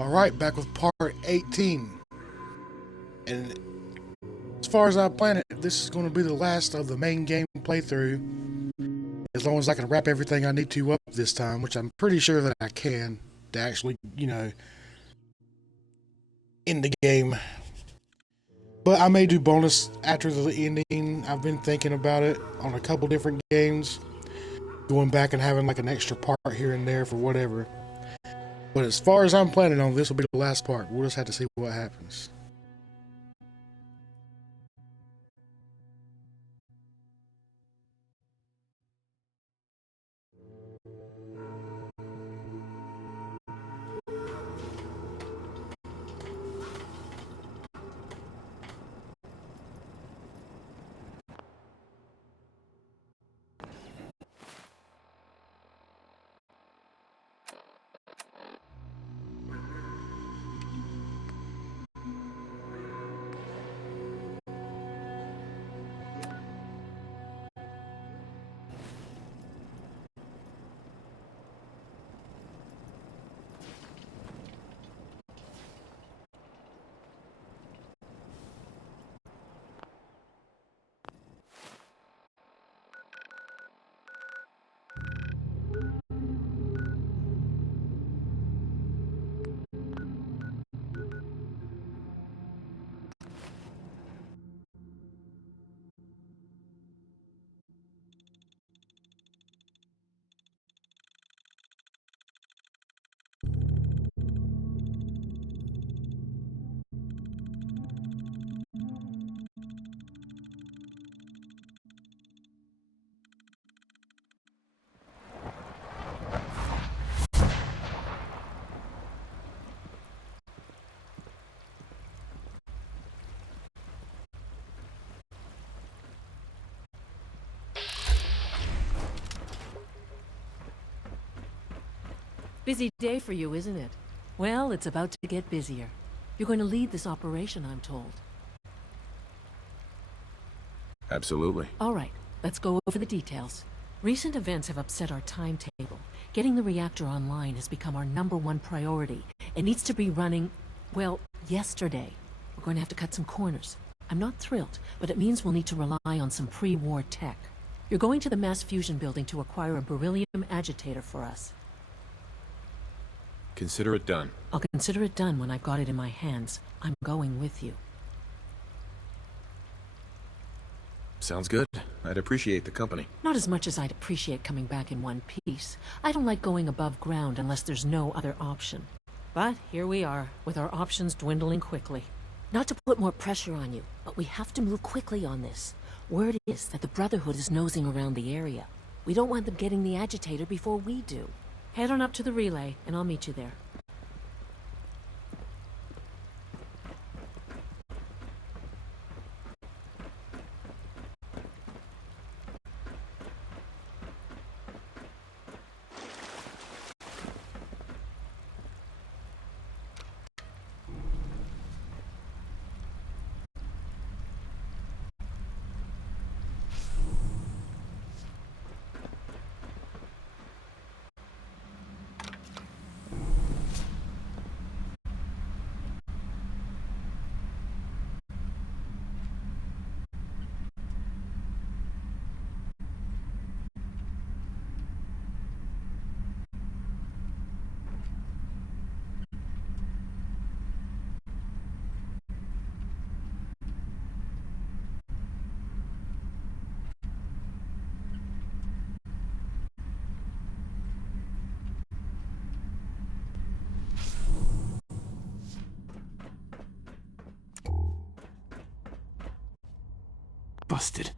Alright, back with part 18. And as far as I plan it, this is going to be the last of the main game playthrough. As long as I can wrap everything I need to up this time, which I'm pretty sure that I can, to actually, end the game. But I may do bonus after the ending. I've been thinking about it on a couple different games, going back and having like an extra part here and there for whatever. But as far as I'm planning on, this will be the last part. We'll just have to see what happens. Busy day for you, isn't it? Well, it's about to get busier. You're going to lead this operation, I'm told. Absolutely. All right, let's go over the details. Recent events have upset our timetable. Getting the reactor online has become our #1 priority. It needs to be running, well, yesterday. We're going to have to cut some corners. I'm not thrilled, but it means we'll need to rely on some pre-war tech. You're going to the mass fusion building to acquire a beryllium agitator for us. Consider it done. I'll consider it done when I've got it in my hands. I'm going with you. Sounds good. I'd appreciate the company. Not as much as I'd appreciate coming back in one piece. I don't like going above ground unless there's no other option. But here we are, with our options dwindling quickly. Not to put more pressure on you, but we have to move quickly on this. Word is that the Brotherhood is nosing around the area. We don't want them getting the agitator before we do. Head on up to the relay, and I'll meet you there. Busted.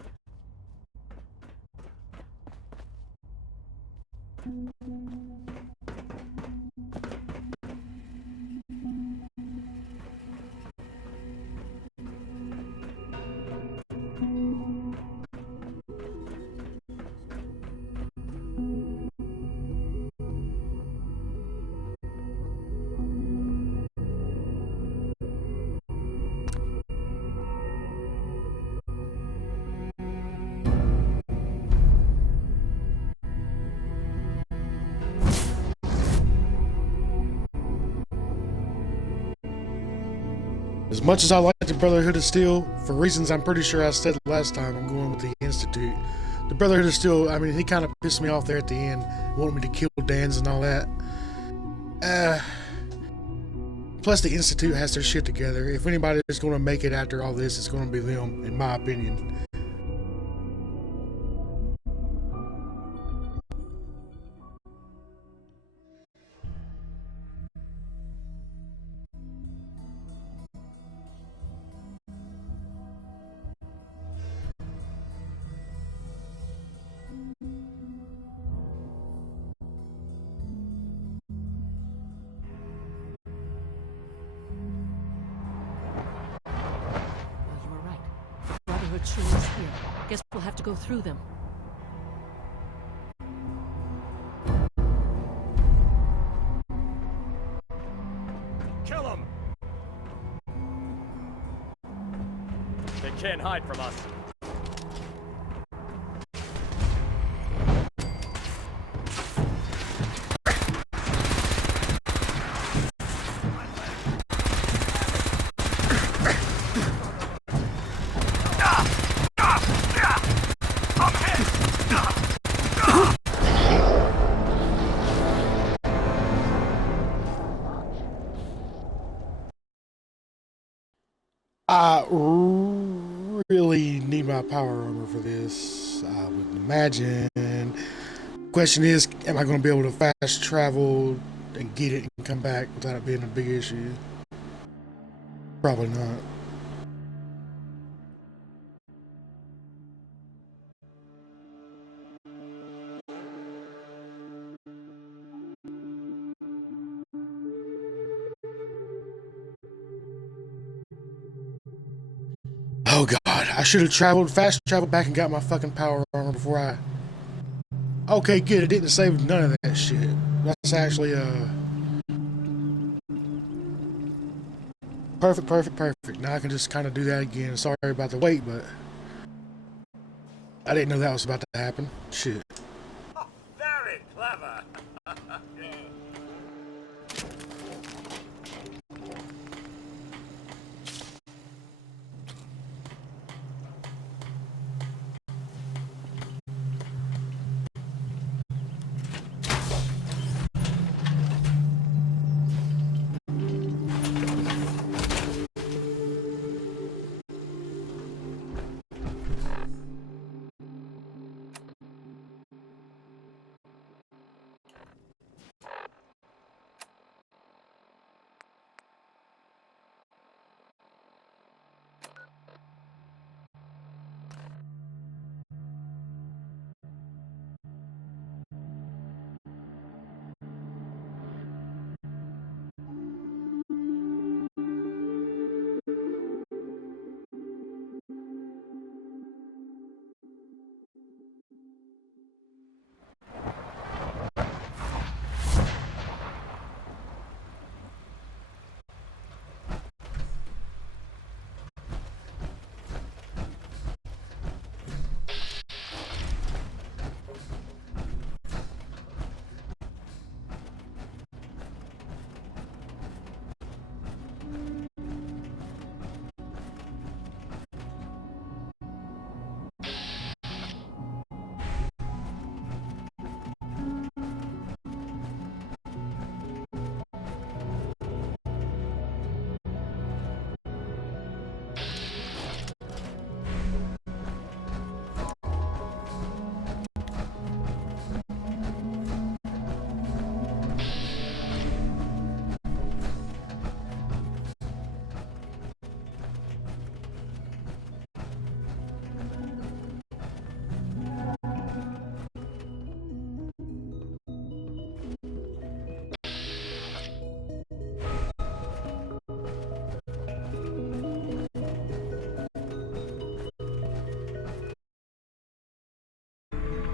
As much as I like the Brotherhood of Steel, for reasons I'm pretty sure I said last time, I'm going with the Institute. The Brotherhood of Steel, I mean, he kind of pissed me off there at the end, wanted me to kill Dans and all that. Plus, the Institute has their shit together. If anybody is going to make it after all this, it's going to be them, in my opinion. Sure is here. Guess we'll have to go through them. Kill them! They can't hide from us. I really need my power armor for this, I would imagine. Question is, am I going to be able to fast travel and get it and come back without it being a big issue? Probably not. Oh god, I should have fast traveled back and got my fucking power armor before I... Okay, good, it didn't save none of that shit. That's actually, Perfect. Now I can just kind of do that again. Sorry about the wait, but... I didn't know that was about to happen. Shit. Very clever.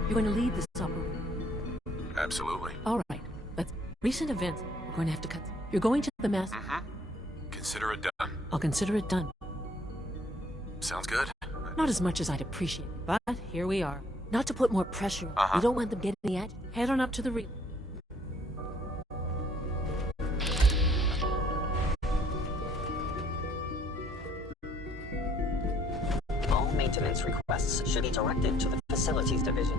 You're going to lead this operation? Absolutely. All right. Recent events, we're going to have to cut. You're going to the mass... Consider it done. I'll consider it done. Sounds good. Not as much as I'd appreciate, but here we are. Not to put more pressure on. You don't want them getting at. Head on up to the maintenance requests should be directed to the Facilities Division.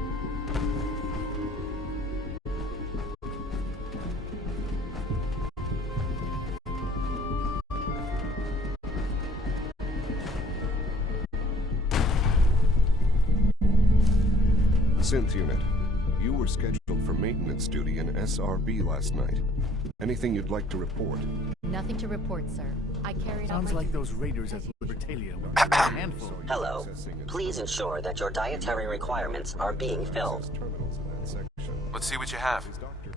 Synth Unit, you were scheduled for maintenance duty in SRB last night. Anything you'd like to report? Nothing to report, sir. I carried out Sounds my like those raiders at Libertalia were a handful. Hello. Please ensure that your dietary requirements are being filled. Terminals in that section. Let's see what you have. Please, Doctor.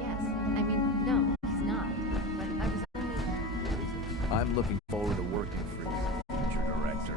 Yes. I mean, no, he's not. But I was only... I'm looking forward to working for you, future director.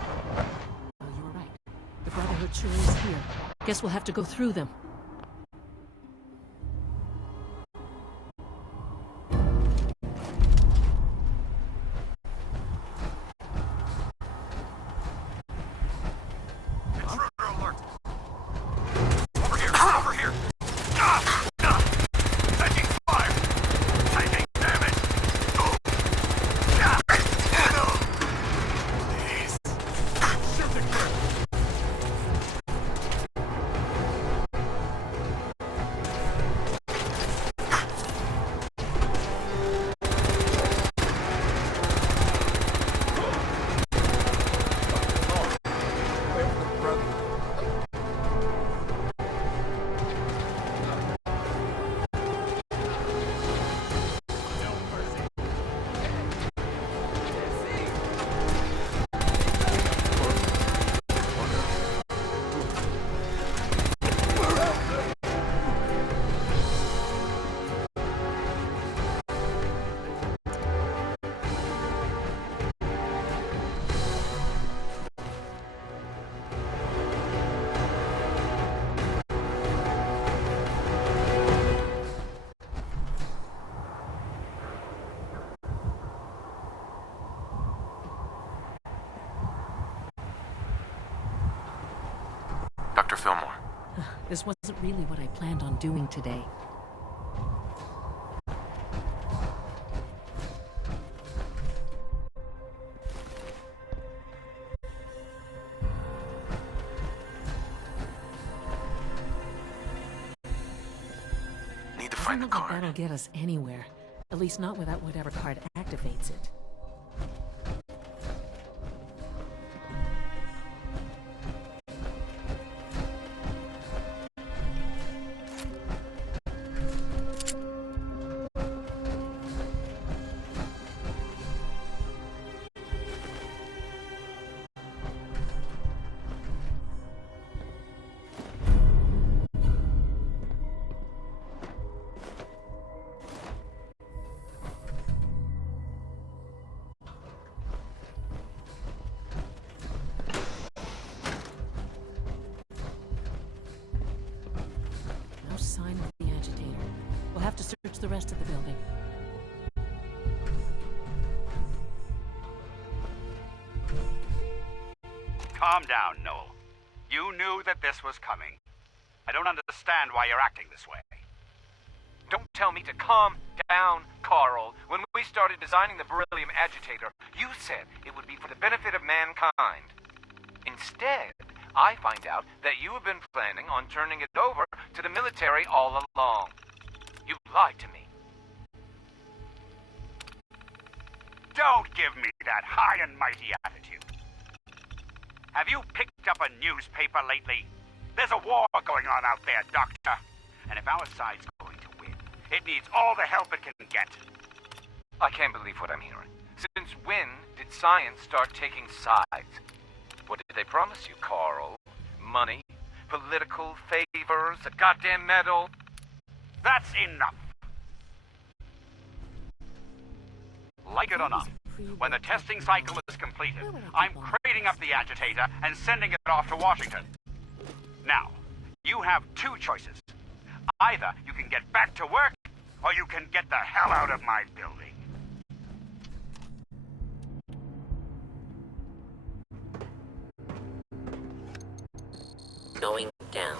You were right. The Brotherhood sure is here. Guess we'll have to go through them. Dr. Fillmore. This wasn't really what I planned on doing today. Need to I find don't the know if card. that'll get us anywhere. At least not without whatever card activates it. search the rest of the building. Calm down, Noel. You knew that this was coming. I don't understand why you're acting this way. Don't tell me to calm down, Carl. When we started designing the beryllium agitator, you said it would be for the benefit of mankind. Instead, I find out that you have been planning on turning it over to the military all along. You lied to me. Don't give me that high and mighty attitude. Have you picked up a newspaper lately? There's a war going on out there, Doctor. And if our side's going to win, it needs all the help it can get. I can't believe what I'm hearing. Since when did science start taking sides? What did they promise you, Carl? Money? Political favors? A goddamn medal? That's enough. Like it or not, when the testing cycle is completed, I'm crating up the agitator and sending it off to Washington. Now, you have two choices. Either you can get back to work, or you can get the hell out of my building. Going down.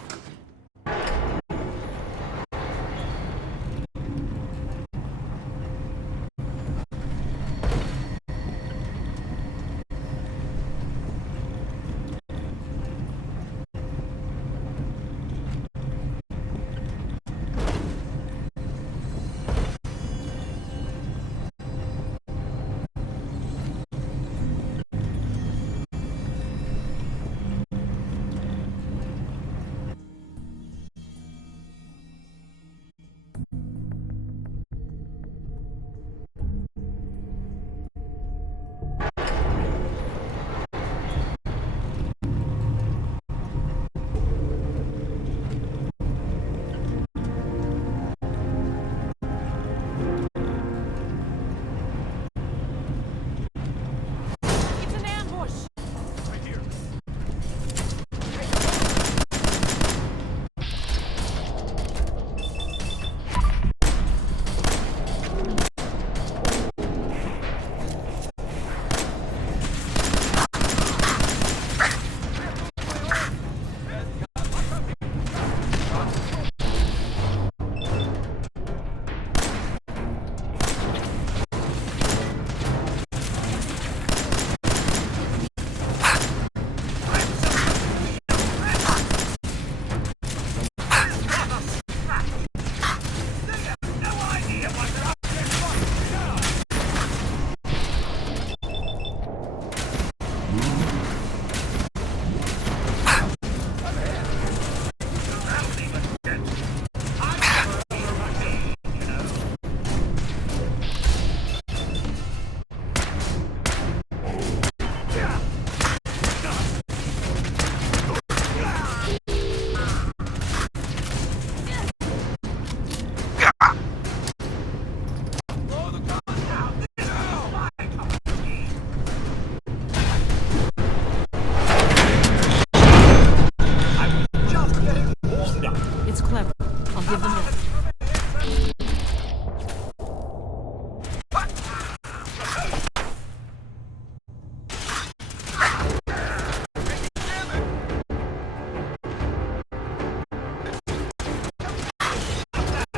It's clever. I'll give them that.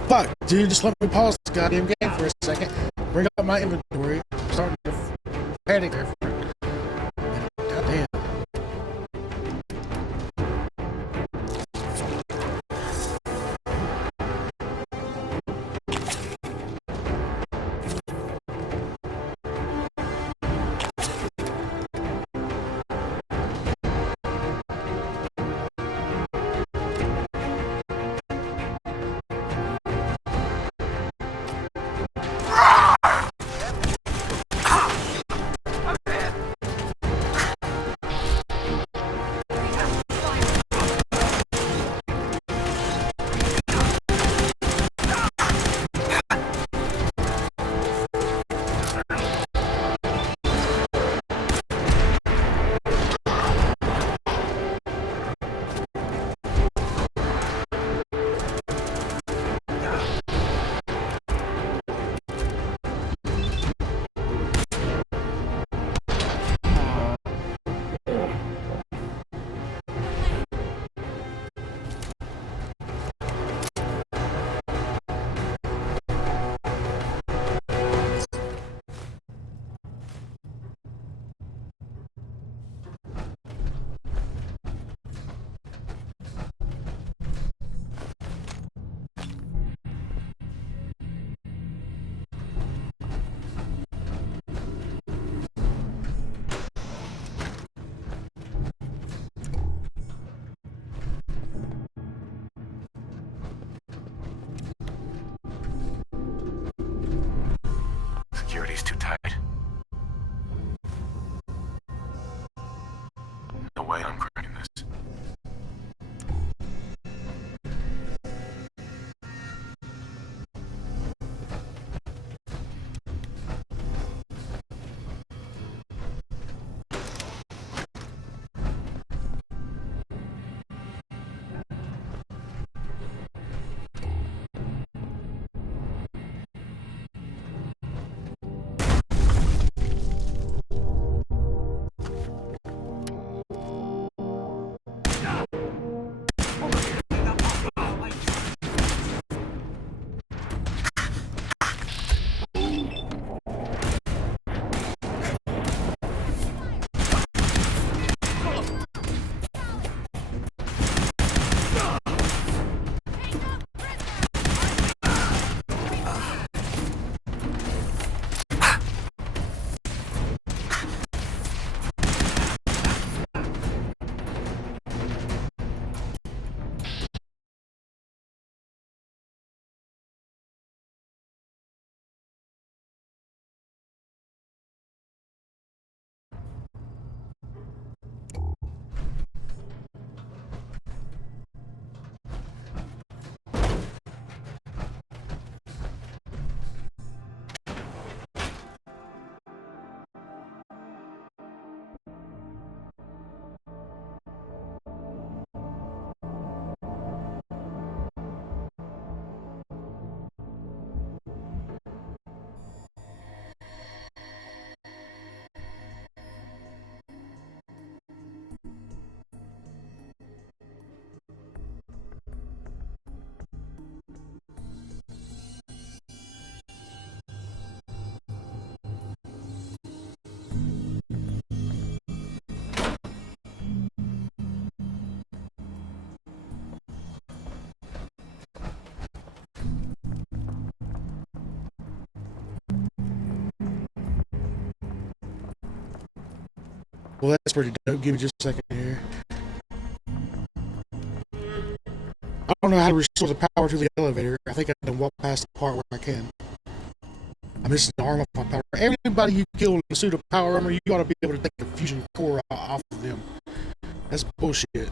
Fuck, dude, just let me pause this goddamn game for a second. Bring up my inventory. I'm starting to panic there for a minute. Goddamn. Well, that's pretty dope. Give me just a second here. I don't know how to restore the power to the elevator. I think I can walk past the part where I can. I'm missing the arm off my power. Everybody you kill in a suit of power armor, you ought to be able to take the fusion core off of them. That's bullshit.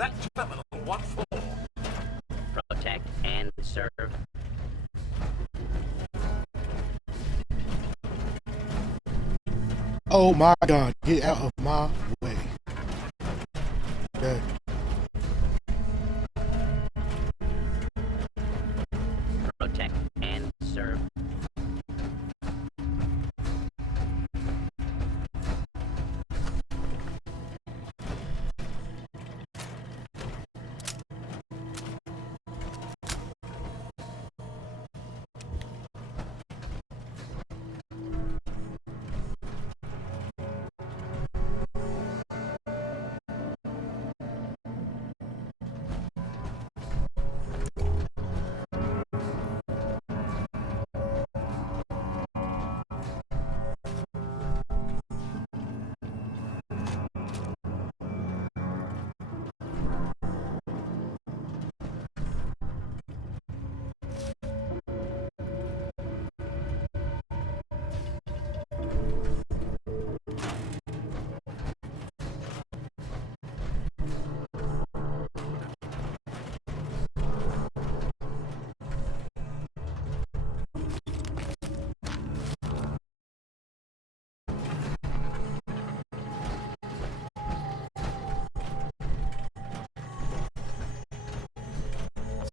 that terminal once more. Protect and serve. Oh my god, get out of my way. Okay. Protect and serve.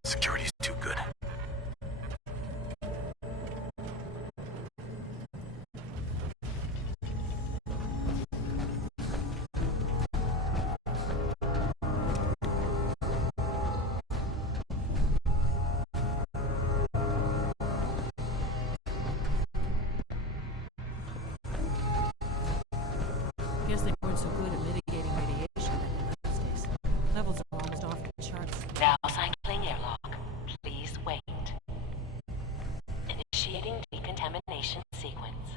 Security's too good. Guess they weren't so good at mitigating radiation these days. Levels are almost off the charts. Now cycling airlock. Please wait. Initiating decontamination sequence.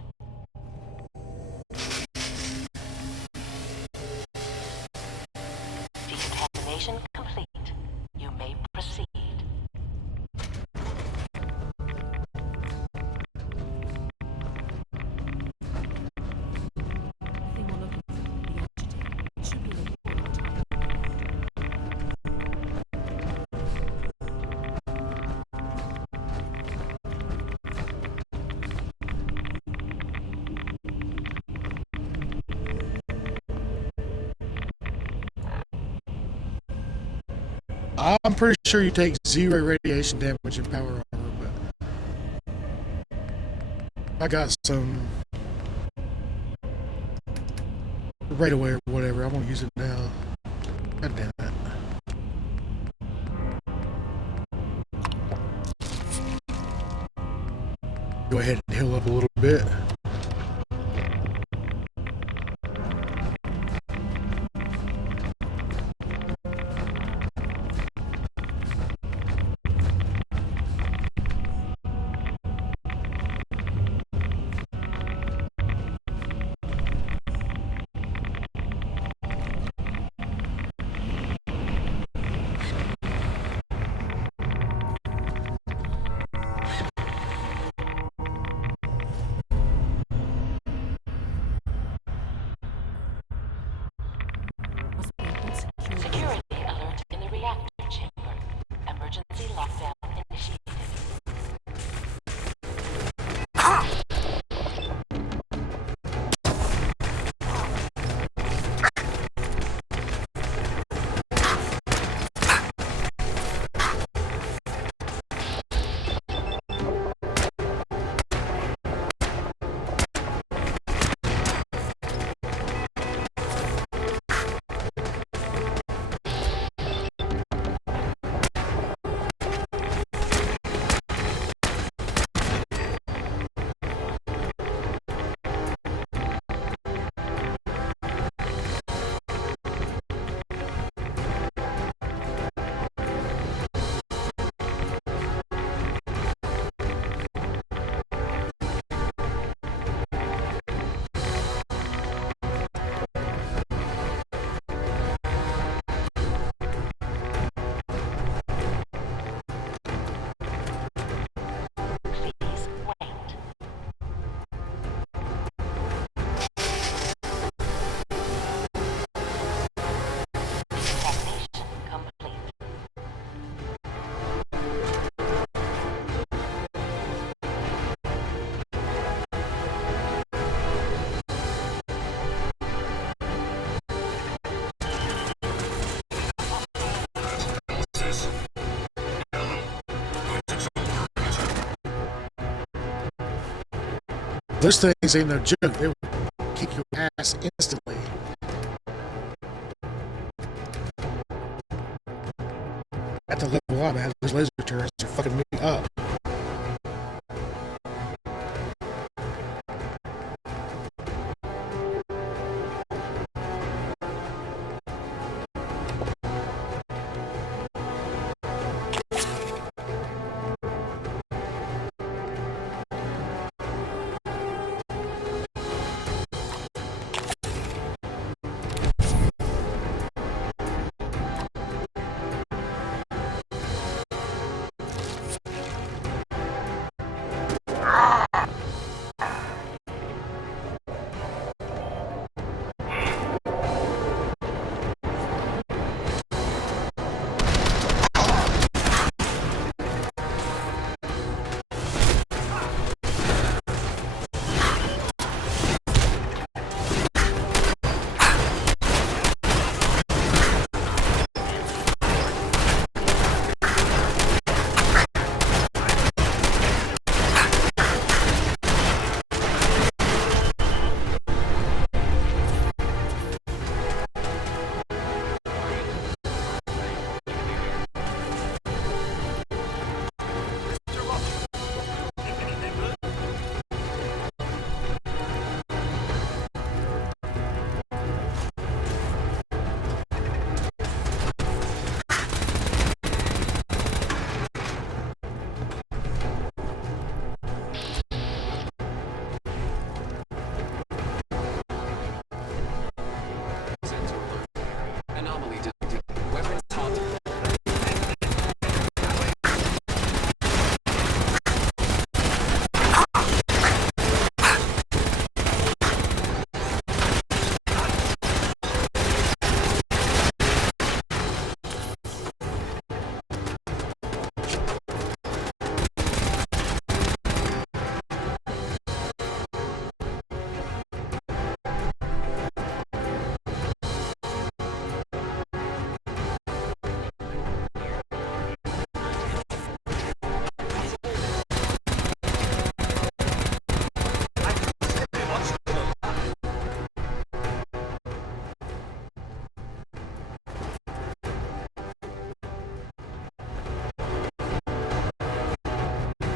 Decontamination complete. You may proceed. The thing we're looking for, the agitator. It should be located on top. I'm pretty sure you take 0 radiation damage in power armor, but I got some right away or whatever. I won't use it now. God damn it. Go ahead and heal up a little bit. Security alert in the reactor chamber. Emergency lockdown initiated. Those things ain't no joke. They will kick your ass instantly. At the level I'm at, those laser turrets are fucking me up.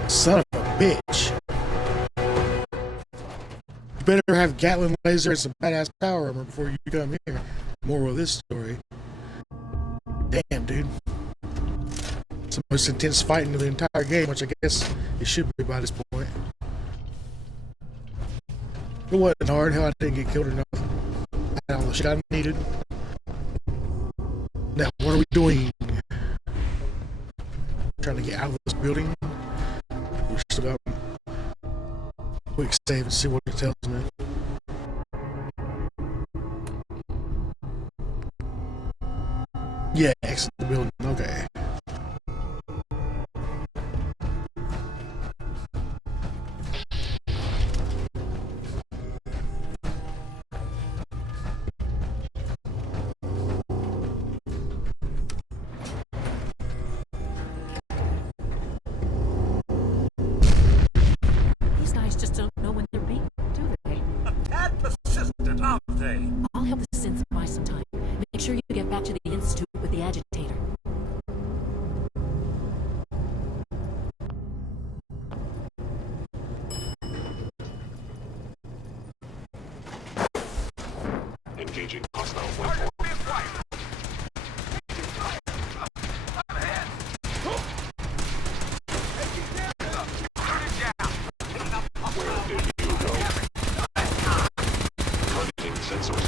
Son of a bitch. You better have Gatling laser and some badass power armor before you come here. Moral of this story. Damn, dude. It's the most intense fighting of the entire game, which I guess it should be by this point. It wasn't hard. Hell, I didn't get killed or nothing. I had all the shit I needed. Now, what are we doing? Trying to get out of this building. We're just about quick save and see what it tells me. Yeah, exit the building. Okay. I'll help the synths buy some time. Make sure you get back to the Institute with the agitator. Engaging hostile waypoint. Where did you go? Targeting sensors.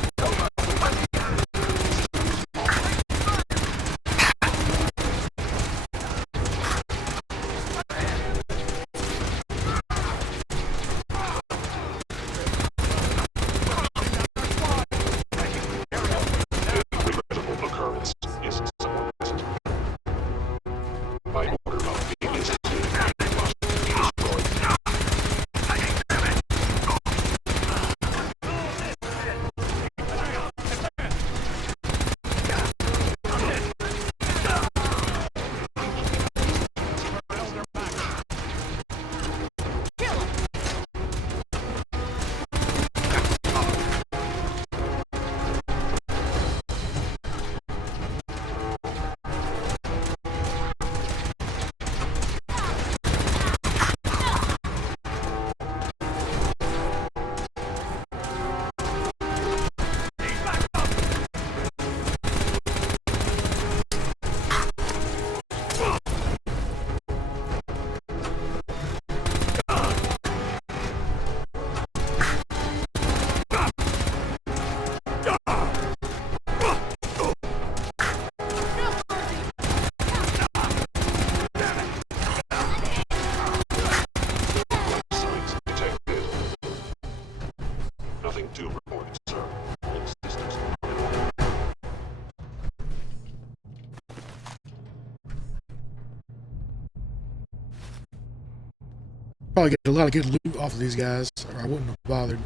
Probably get a lot of good loot off of these guys, or I wouldn't have bothered.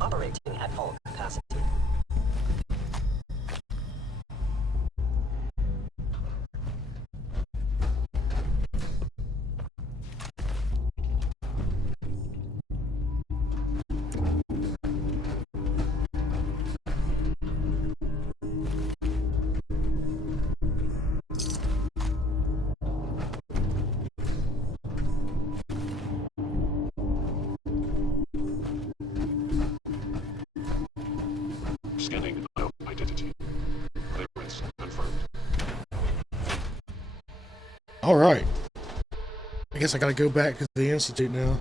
Operating at full capacity. Scanning identity. Clearance confirmed. Alright. I guess I gotta go back to the Institute now.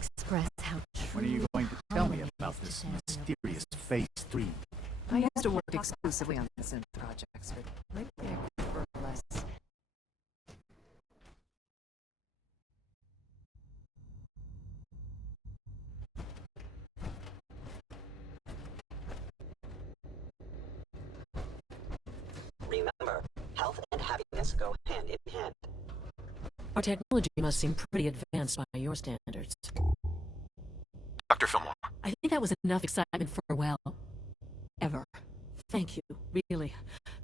Express how true. When are you going to tell me about this mysterious Phase 3? I used to work exclusively on synth projects, but lately I prefer less. Remember, health and happiness go hand in hand. Our technology must seem pretty advanced by your standards. Dr. Fillmore. I think that was enough excitement for, well, ever. Thank you, really.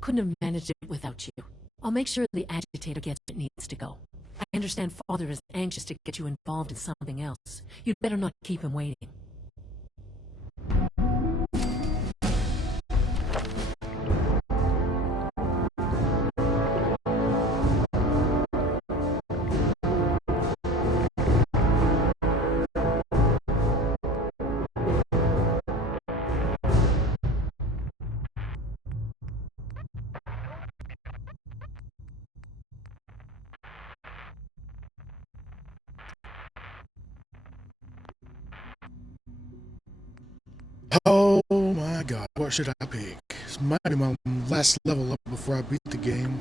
Couldn't have managed it without you. I'll make sure the agitator gets where it needs to go. I understand Father is anxious to get you involved in something else. You'd better not keep him waiting. Oh my god, what should I pick? This might be my last level up before I beat the game.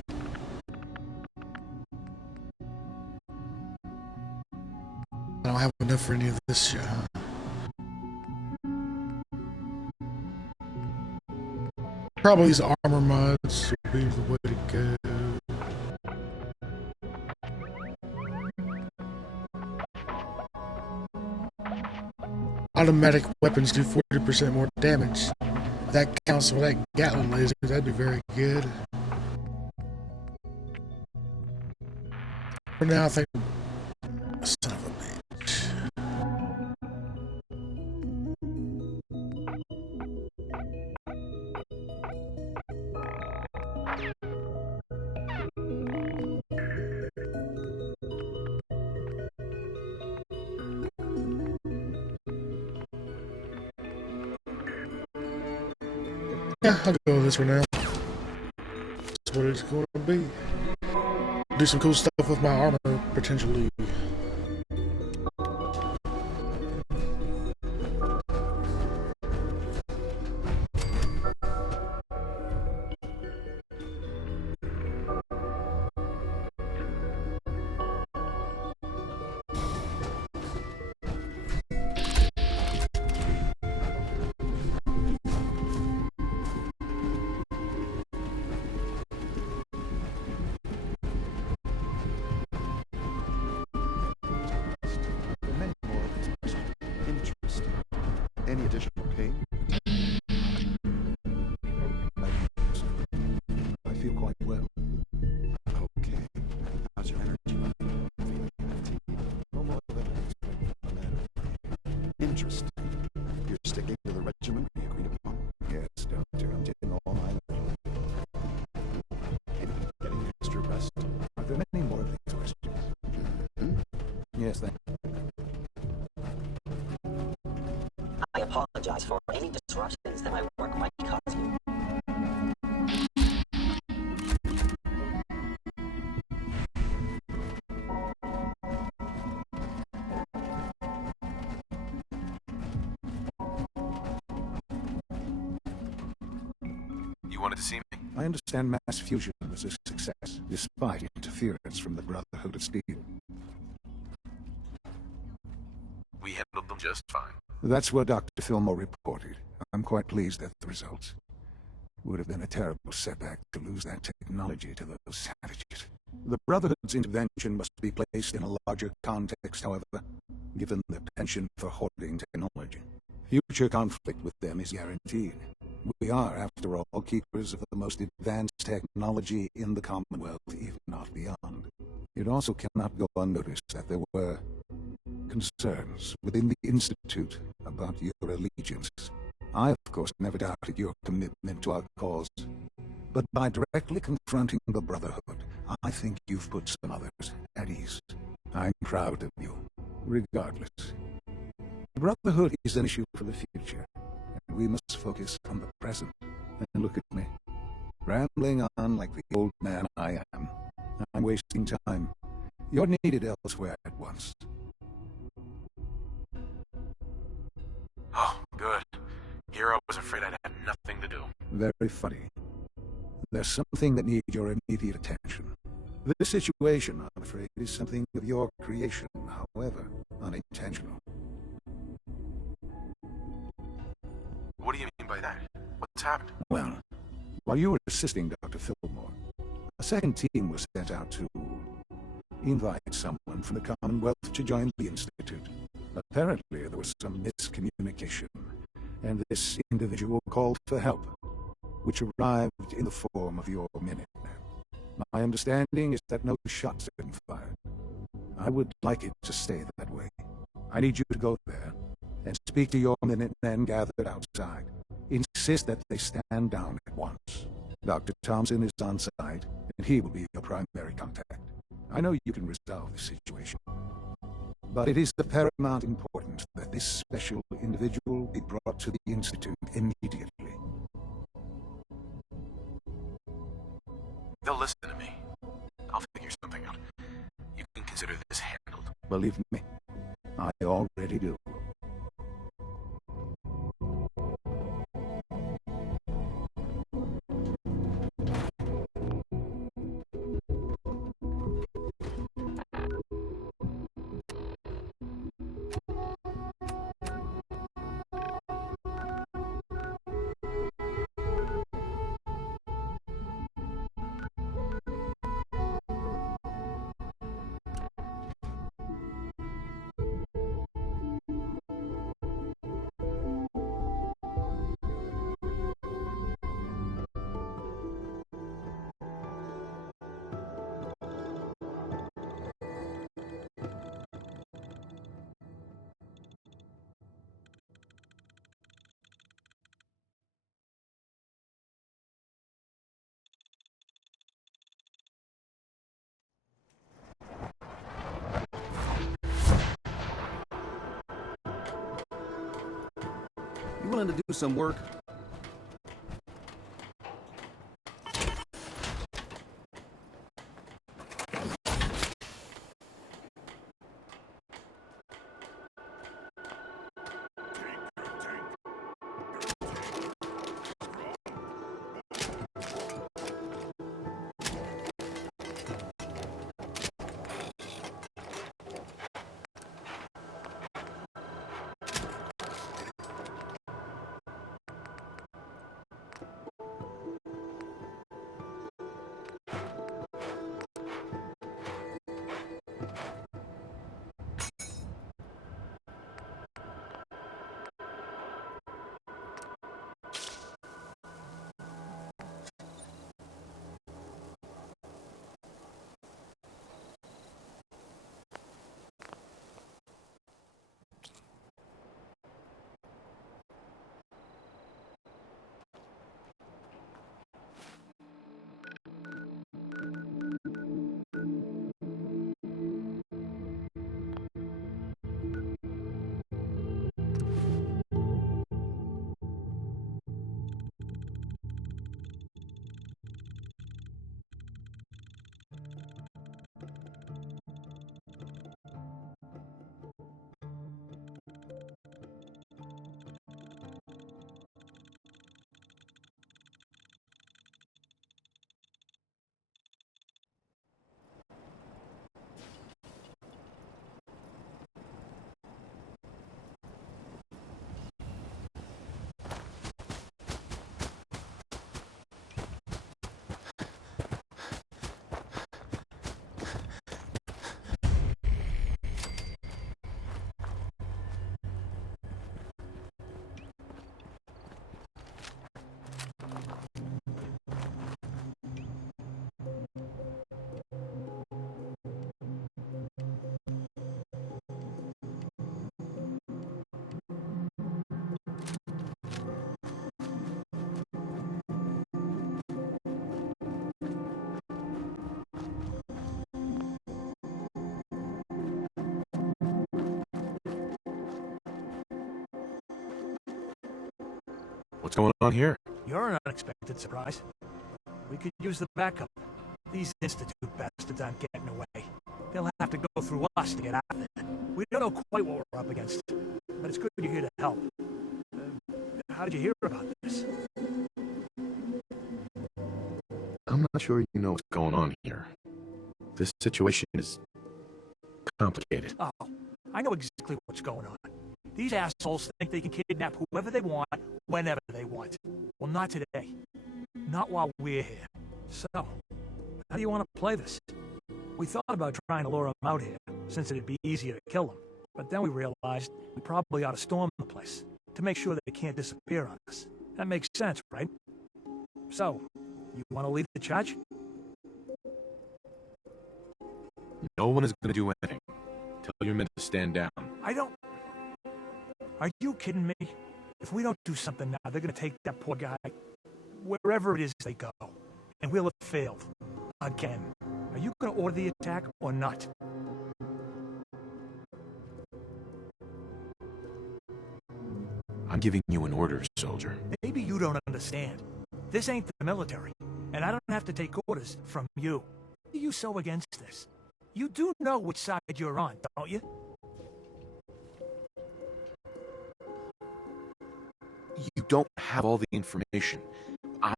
I don't have enough for any of this shit, huh? Probably these armor mods would be the way to go. Automatic weapons do 40% more damage. That counts for that Gatling laser. That'd be very good. For now, I think. Son of a bitch. Yeah, I'll go with this for now. That's what it's going to be. do some cool stuff with my armor, potentially. Interesting. Any additional pain? I feel quite well. Okay. How's your energy level? No more than a matter of interesting. You're sticking to the regimen we agreed upon? Yes, Doctor. I'm taking all my getting extra rest. Are there many more of these questions? Yes, thank you. I apologize for any disruptions that my work might cause you. You wanted to see me? I understand mass fusion was a success, despite interference from the Brotherhood of Steel. We handled them just fine. That's what Dr. Fillmore reported. I'm quite pleased at the results. Would have been a terrible setback to lose that technology to those savages. The Brotherhood's intervention must be placed in a larger context, however, given their penchant for hoarding technology. Future conflict with them is guaranteed. We are, after all, keepers of the most advanced technology in the Commonwealth, if not beyond. It also cannot go unnoticed that there were concerns within the Institute about your allegiance. I, of course, never doubted your commitment to our cause. But by directly confronting the Brotherhood, I think you've put some others at ease. I'm proud of you, regardless. The Brotherhood is an issue for the future, and we must focus on the present. And look at me, rambling on like the old man I am. I'm wasting time. You're needed elsewhere at once. Oh, good. Here I was afraid I'd had nothing to do. Very funny. There's something that needs your immediate attention. This situation, I'm afraid, is something of your creation, however, unintentional. What do you mean by that? What's happened? Well, while you were assisting Dr. Fillmore, a second team was sent out to invite someone from the Commonwealth to join the Institute. Apparently, there was some miscommunication, and this individual called for help, which arrived in the form of your Minuteman. My understanding is that no shots have been fired. I would like it to stay that way. I need you to go there and speak to your Minutemen gathered outside. Insist that they stand down at once. Dr. Thompson is on site, and he will be your primary contact. I know you can resolve the situation, but it is of paramount importance that this special individual be brought to the Institute immediately. They'll listen to me. I'll figure something out. You can consider this handled. Believe me, I already do. You willing to do some work? What's going on here? You're an unexpected surprise. We could use the backup. These Institute bastards aren't getting away. They'll have to go through us to get out of it. We don't know quite what we're up against, but it's good you're here to help. How did you hear about this? I'm not sure you know what's going on here. This situation is complicated. Oh, I know exactly what's going on. These assholes think they can kidnap whoever they want, whenever they want. Well, not today. Not while we're here. So, how do you want to play this? We thought about trying to lure them out here, since it'd be easier to kill them. But then we realized we probably ought to storm the place, to make sure that they can't disappear on us. That makes sense, right? So, you want to lead the charge? No one is going to do anything. Tell your men to stand down. I don't... Are you kidding me? If we don't do something now, they're going to take that poor guy wherever it is they go. And we'll have failed. Again. Are you going to order the attack or not? I'm giving you an order, soldier. Maybe you don't understand. This ain't the military, and I don't have to take orders from you. Why are you so against this? You do know which side you're on, don't you? You don't have all the information.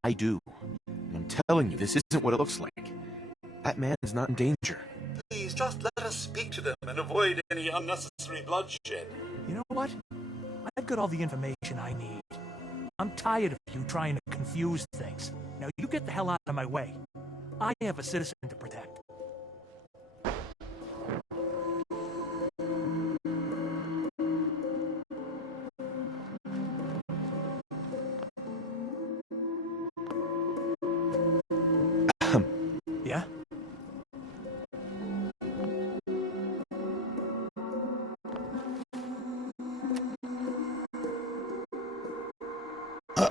I do. And I'm telling you, this isn't what it looks like. That man is not in danger. Please, just let us speak to them and avoid any unnecessary bloodshed. You know what? I've got all the information I need. I'm tired of you trying to confuse things. Now you get the hell out of my way. I have a citizen to protect. Yeah?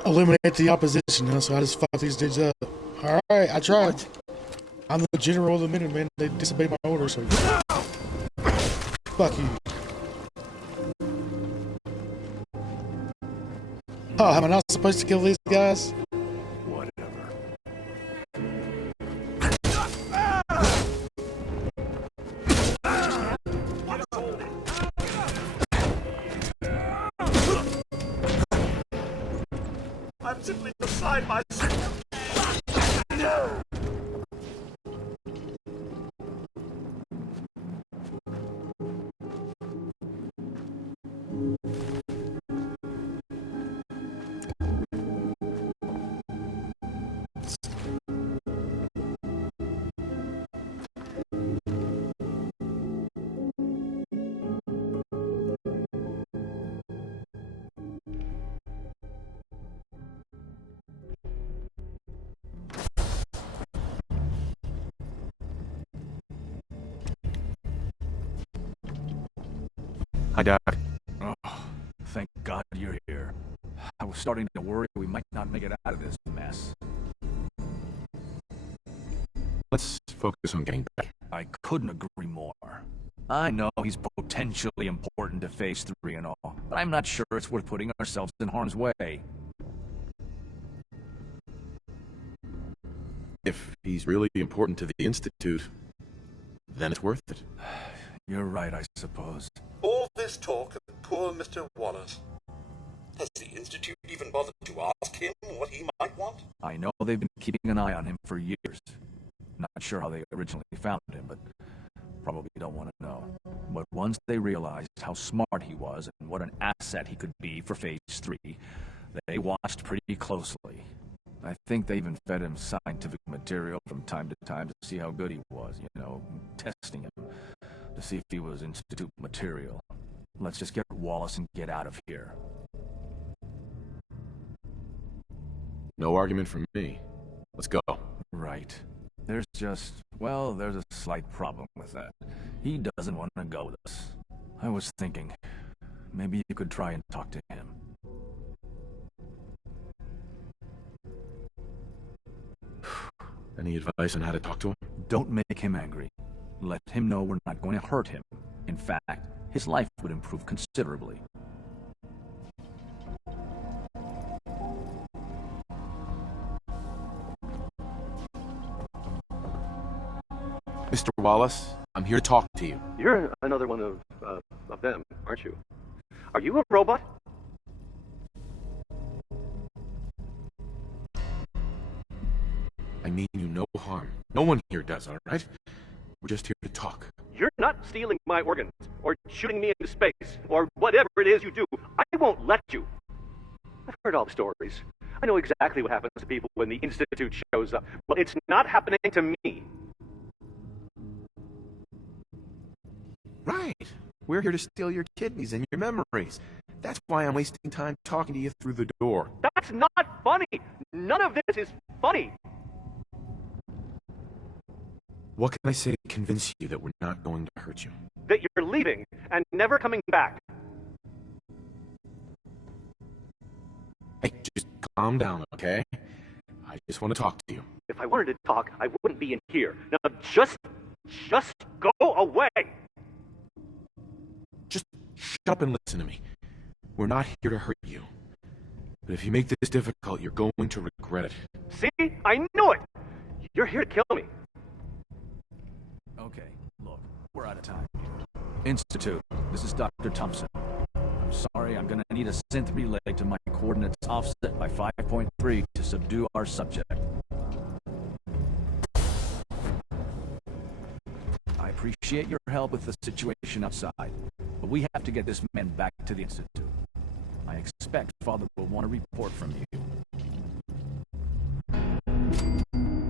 Eliminate the opposition, so I just fuck these dudes up. Alright, I tried. I'm the general of the Minutemen. They disobeyed my orders, so... Fuck you. Oh, am I not supposed to kill these guys? I'm simply beside myself. No! Hi, Doc. Oh, thank God you're here. I was starting to worry we might not make it out of this mess. Let's focus on getting back. I couldn't agree more. I know he's potentially important to Phase 3 and all, but I'm not sure it's worth putting ourselves in harm's way. If he's really important to the Institute, then it's worth it. You're right, I suppose. All this talk of poor Mr. Wallace. Has the Institute even bothered to ask him what he might want? I know they've been keeping an eye on him for years. Not sure how they originally found him, but probably don't want to know. But once they realized how smart he was and what an asset he could be for Phase 3, they watched pretty closely. I think they even fed him scientific material from time to time to see how good he was, you know, testing him to see if he was Institute material. Let's just get Wallace and get out of here. No argument from me. Let's go. Right. There's just, well, there's a slight problem with that. He doesn't want to go with us. I was thinking, maybe you could try and talk to him. Any advice on how to talk to him? Don't make him angry. Let him know we're not going to hurt him. In fact, his life would improve considerably. Mr. Wallace, I'm here to talk to you. You're another one of them, aren't you? Are you a robot? I mean you no harm. No one here does, all right? We're just here to talk. You're not stealing my organs, or shooting me into space, or whatever it is you do. I won't let you. I've heard all the stories. I know exactly what happens to people when the Institute shows up. Well, it's not happening to me. Right. We're here to steal your kidneys and your memories. That's why I'm wasting time talking to you through the door. That's not funny! None of this is funny! What can I say to convince you that we're not going to hurt you? That you're leaving and never coming back. Hey, just calm down, okay? I just want to talk to you. If I wanted to talk, I wouldn't be in here. Now, just go away! Just shut up and listen to me. We're not here to hurt you. But if you make this difficult, you're going to regret it. See? I knew it! You're here to kill me. Okay, look, we're out of time. Institute, this is Dr. Thompson. I'm sorry, I'm gonna need a synth relay to my coordinates offset by 5.3 to subdue our subject. I appreciate your help with the situation outside, but we have to get this man back to the Institute. I expect Father will want a report from you.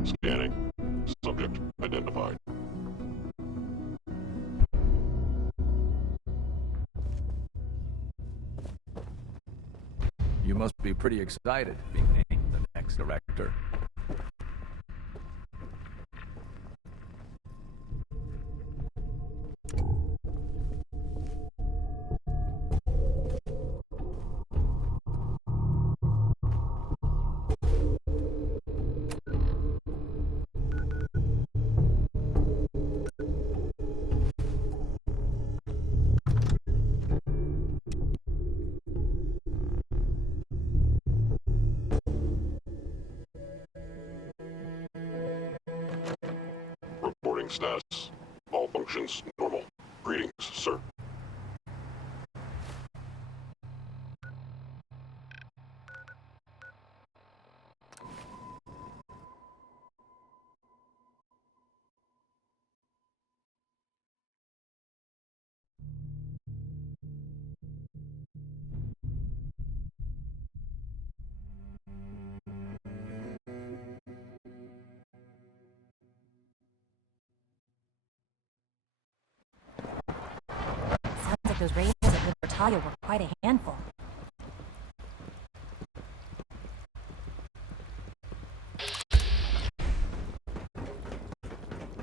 Scanning. Subject identified. You must be pretty excited being named the next director. Reporting status. All functions normal. Greetings, sir. Sounds like those raiders at Libertalia were quite a handful.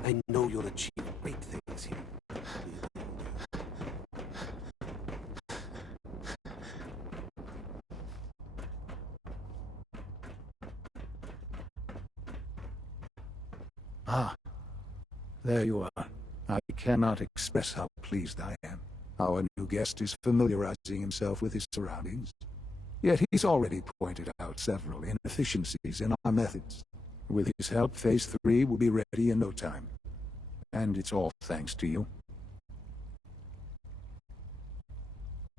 I know you'll achieve great things here. Ah, there you are. I cannot express how pleased I am. Our new guest is familiarizing himself with his surroundings. Yet he's already pointed out several inefficiencies in our methods. With his help, Phase 3 will be ready in no time. And it's all thanks to you.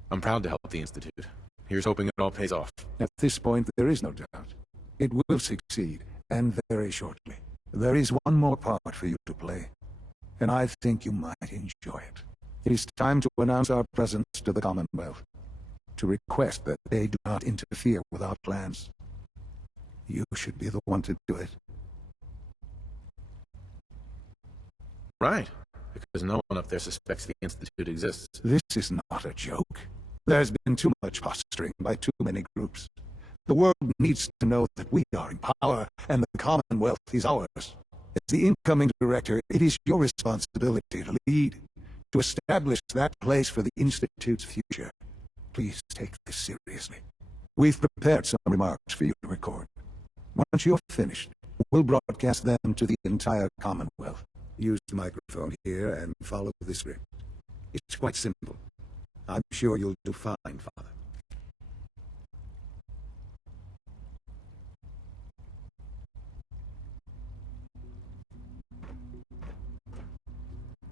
I'm proud to help the Institute. Here's hoping it all pays off. At this point, there is no doubt. It will succeed, and very shortly. There is one more part for you to play, and I think you might enjoy it. It is time to announce our presence to the Commonwealth, to request that they do not interfere with our plans. You should be the one to do it. Right, because no one up there suspects the Institute exists. This is not a joke. There's been too much posturing by too many groups. The world needs to know that we are in power, and the Commonwealth is ours. As the incoming director, it is your responsibility to lead, to establish that place for the Institute's future. Please take this seriously. We've prepared some remarks for you to record. Once you're finished, we'll broadcast them to the entire Commonwealth. Use the microphone here and follow the script. It's quite simple. I'm sure you'll do fine, Father.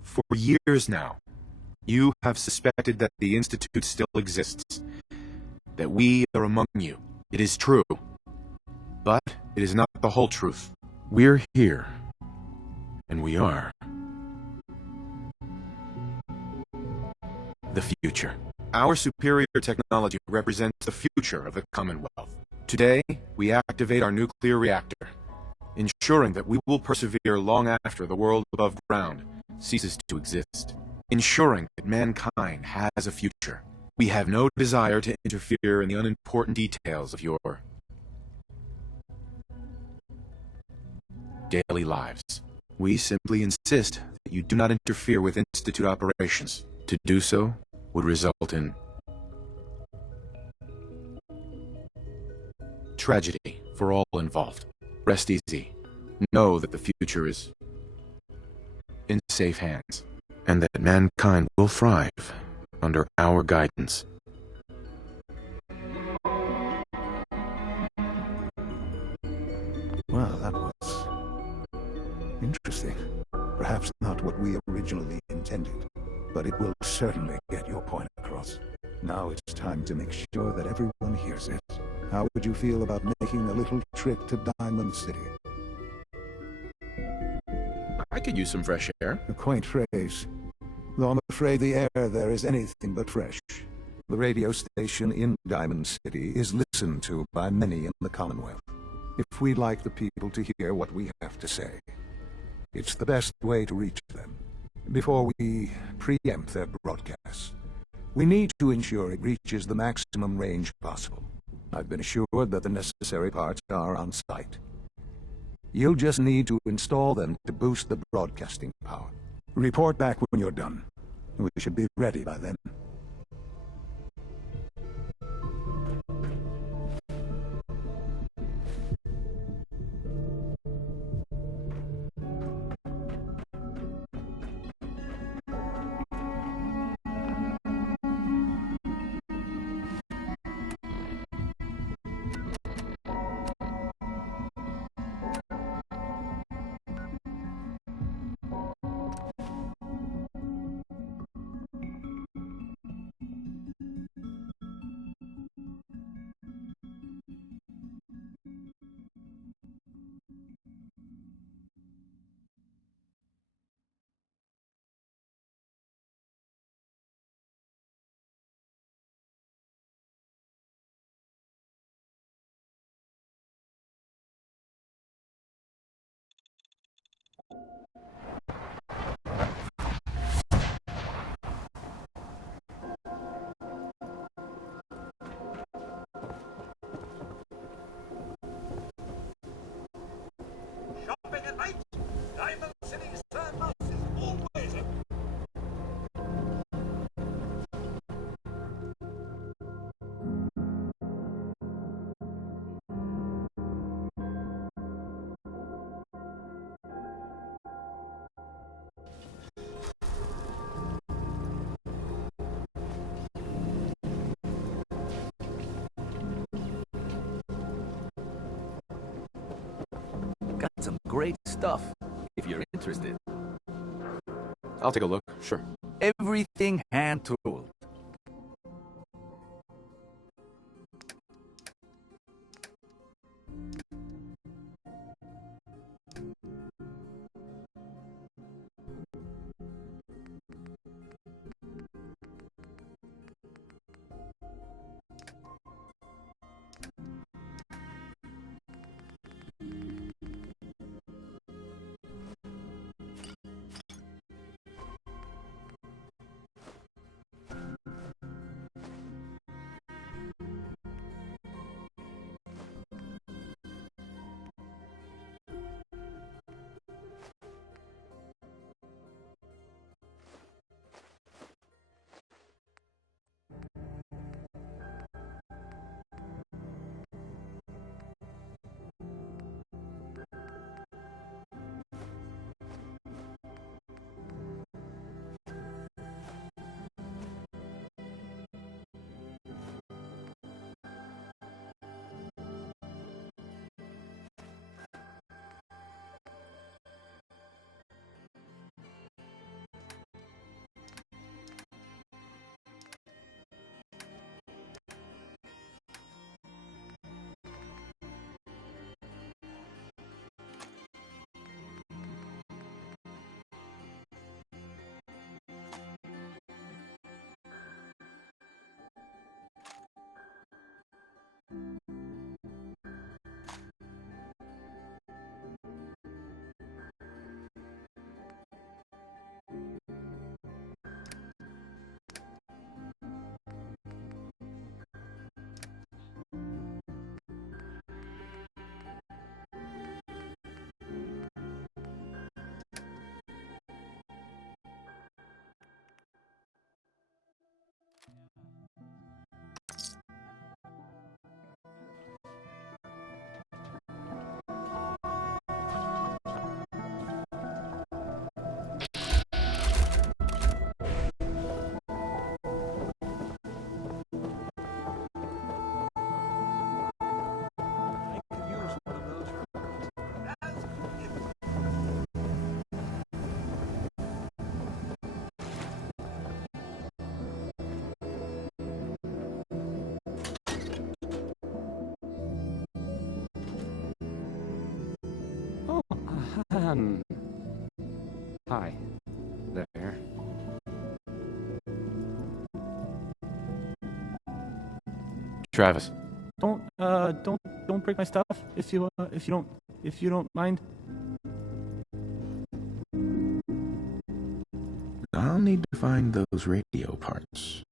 For years now, you have suspected that the Institute still exists, that we are among you. It is true, but it is not the whole truth. We're here, and we are the future. Our superior technology represents the future of the Commonwealth. Today, we activate our nuclear reactor, ensuring that we will persevere long after the world above ground ceases to exist, ensuring that mankind has a future. We have no desire to interfere in the unimportant details of your daily lives. We simply insist that you do not interfere with Institute operations. To do so would result in tragedy for all involved. Rest easy. Know that the future is in safe hands, and that mankind will thrive under our guidance. Well, that was interesting. Perhaps not what we originally intended, but it will certainly get your point across. Now it's time to make sure that everyone hears it. How would you feel about making a little trip to Diamond City? I could use some fresh air. A quaint phrase, though I'm afraid the air there is anything but fresh. The radio station in Diamond City is listened to by many in the Commonwealth. If we'd like the people to hear what we have to say, it's the best way to reach them. Before we preempt their broadcasts, we need to ensure it reaches the maximum range possible. I've been assured that the necessary parts are on site. You'll just need to install them to boost the broadcasting power. Report back when you're done. We should be ready by then. Shopping at night? Diamond City's service is always open. Got some great stuff, if you're interested. I'll take a look, sure. Everything hand-tooled. Hi. There. Travis. Don't break my stuff if you don't mind. I'll need to find those radio parts.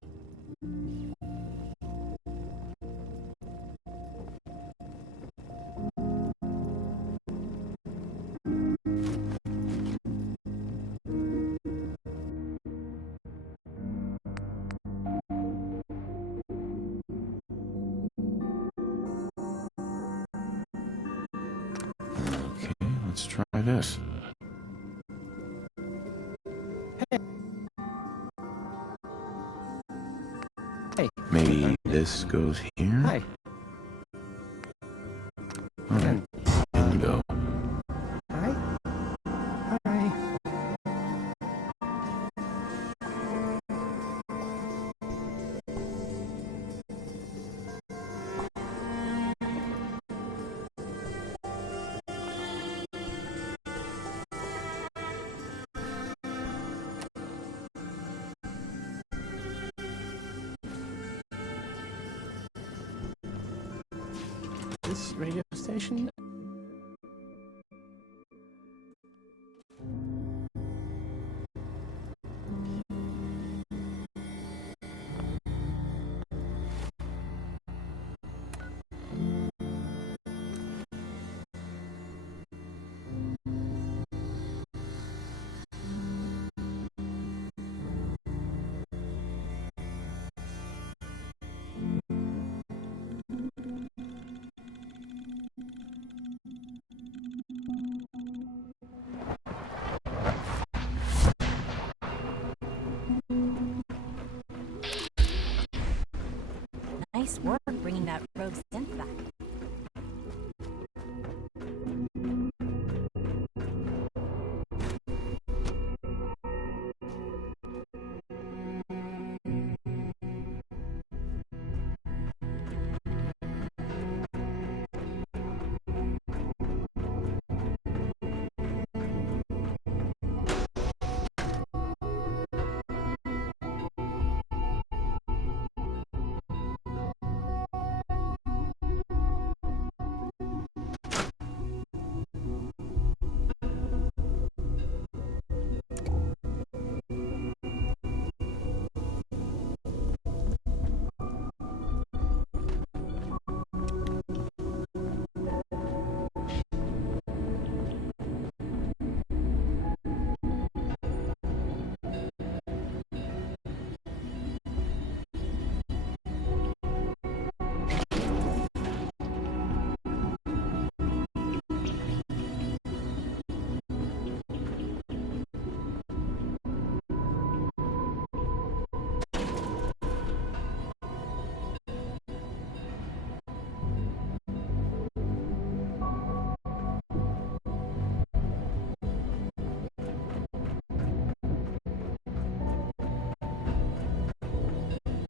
Okay, let's try this. Hey. Maybe this goes here? Hi. Alright, bingo. Hi. Hi. This radio station? Nice work bringing that rogue synth back.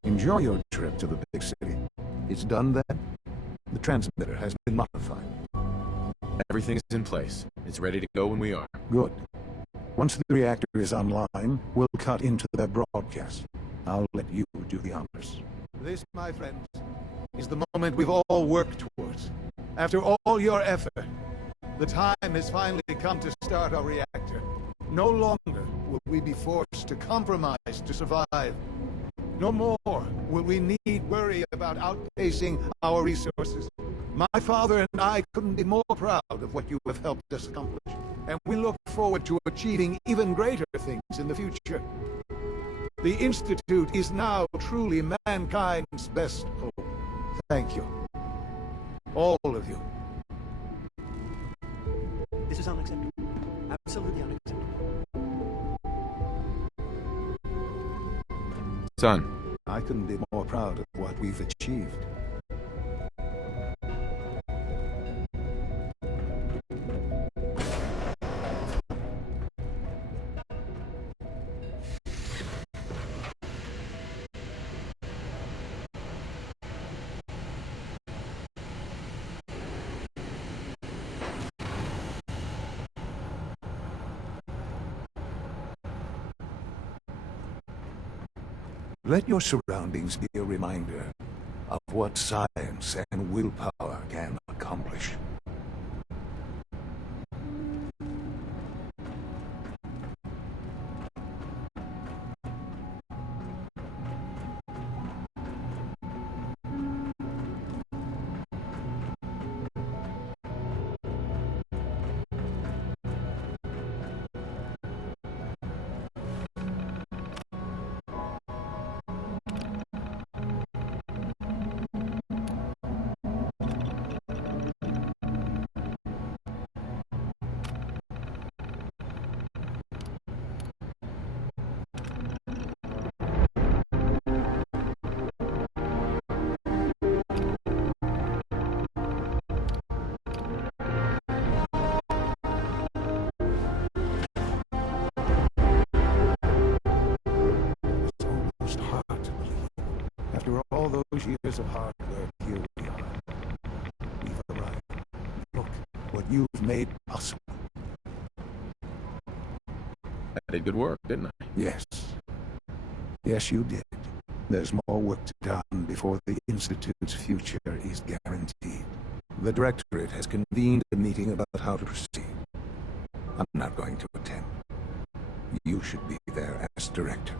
Enjoy your trip to the big city. It's done then? The transmitter has been modified. Everything's in place. It's ready to go when we are. Good. Once the reactor is online, we'll cut into their broadcast. I'll let you do the honors. This, my friends, is the moment we've all worked towards. After all your effort, the time has finally come to start our reactor. No longer will we be forced to compromise to survive. No more will we need worry about outpacing our resources. My father and I couldn't be more proud of what you have helped us accomplish, and we look forward to achieving even greater things in the future. The Institute is now truly mankind's best hope. Thank you. All of you. This is unacceptable. Absolutely unacceptable. Son. I couldn't be more proud of what we've achieved. Let your surroundings be a reminder of what science and willpower can accomplish. After all those years of hard work, here we are. We've arrived. Look, what you've made possible. I did good work, didn't I? Yes. Yes, you did. There's more work to be done before the Institute's future is guaranteed. The Directorate has convened a meeting about how to proceed. I'm not going to attend. You should be there as Director.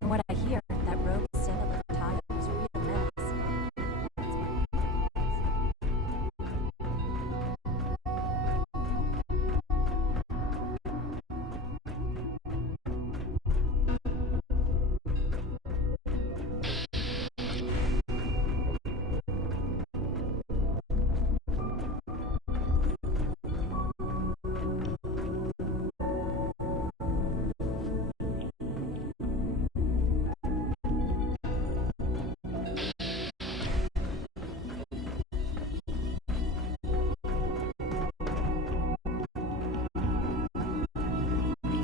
From what I hear, that rogue Santa Libertalia was a real mess.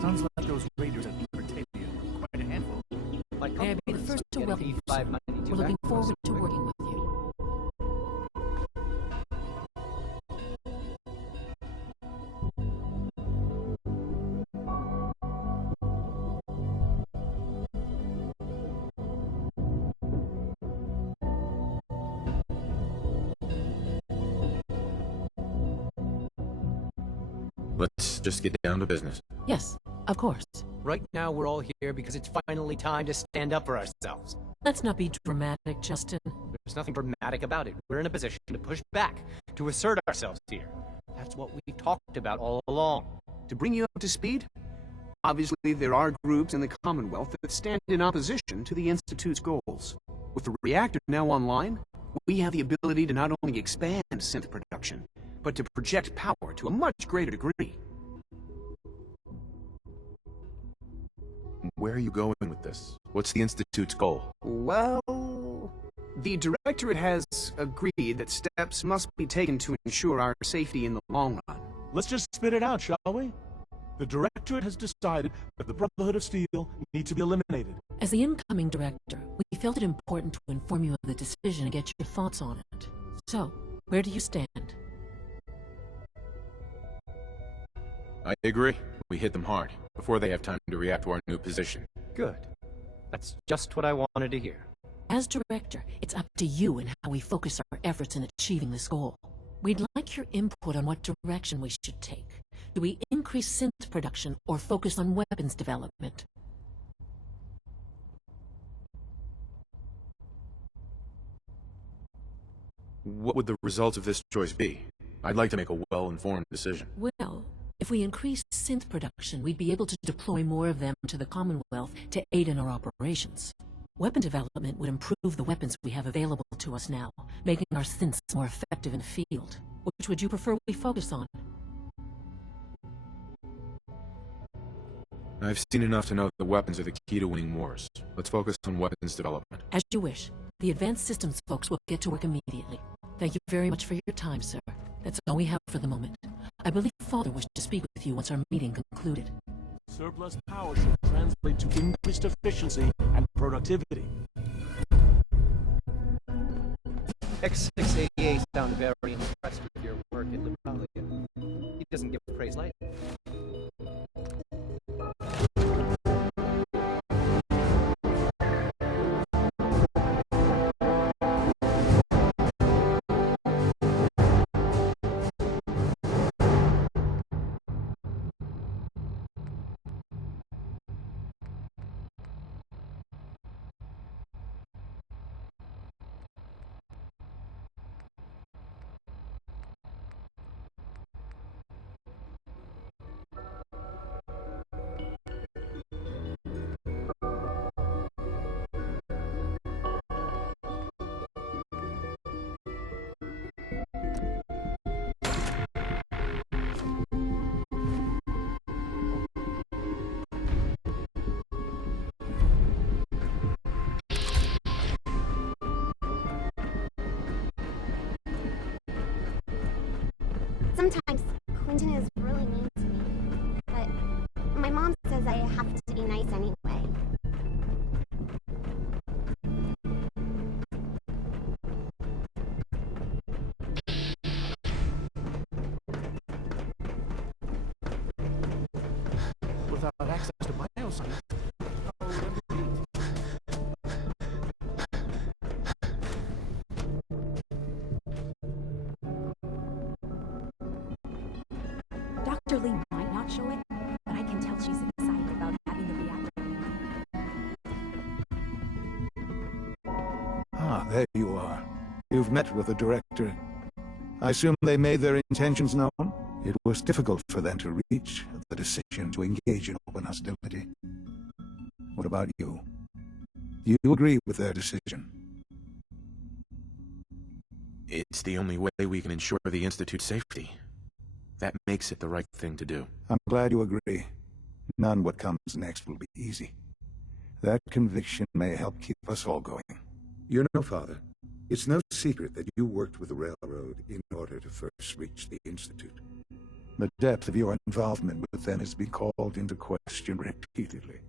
Sounds like those raiders at Libertalia were quite a handful. May I be the first to welcome you, sir. We're looking forward to working with you. Let's just get down to business. Yes, of course. Right now, we're all here because it's finally time to stand up for ourselves. Let's not be dramatic, Justin. There's nothing dramatic about it. We're in a position to push back, to assert ourselves here. That's what we've talked about all along. To bring you up to speed, Obviously, there are groups in the Commonwealth that stand in opposition to the Institute's goals. With the reactor now online, we have the ability to not only expand synth production, but to project power to a much greater degree. Where are you going with this? What's the Institute's goal? Well, the Directorate has agreed that steps must be taken to ensure our safety in the long run. Let's just spit it out, shall we? The Directorate has decided that the Brotherhood of Steel need to be eliminated. As the incoming director, we felt it important to inform you of the decision and get your thoughts on it. So, where do you stand? I agree. We hit them hard, before they have time to react to our new position. Good. That's just what I wanted to hear. As director, it's up to you and how we focus our efforts in achieving this goal. We'd like your input on what direction we should take. Do we increase synth production or focus on weapons development? What would the results of this choice be? I'd like to make a well-informed decision. Well, if we increase synth production, we'd be able to deploy more of them to the Commonwealth to aid in our operations. Weapon development would improve the weapons we have available to us now, making our synths more effective in the field. Which would you prefer we focus on? I've seen enough to know that weapons are the key to winning wars. Let's focus on weapons development. As you wish. The Advanced Systems folks will get to work immediately. Thank you very much for your time, sir. That's all we have for the moment. I believe Father wished to speak with you once our meeting concluded. Surplus power should translate to increased efficiency and productivity. X688 sound very impressed with your work at Lucalia. He doesn't give praise lightly. Sometimes Clinton is really mean to me, but my mom says I have to be nice anyway. Without access to bioscience. Dr. Lee might not show it, but I can tell she's excited about having the reactor. Ah, there you are. You've met with the director. I assume they made their intentions known? It was difficult for them to reach the decision to engage in open hostility. What about you? Do you agree with their decision? It's the only way we can ensure the Institute's safety. That makes it the right thing to do. I'm glad you agree. None what comes next will be easy. That conviction may help keep us all going. You know, Father, it's no secret that you worked with the Railroad in order to first reach the Institute. The depth of your involvement with them has been called into question repeatedly.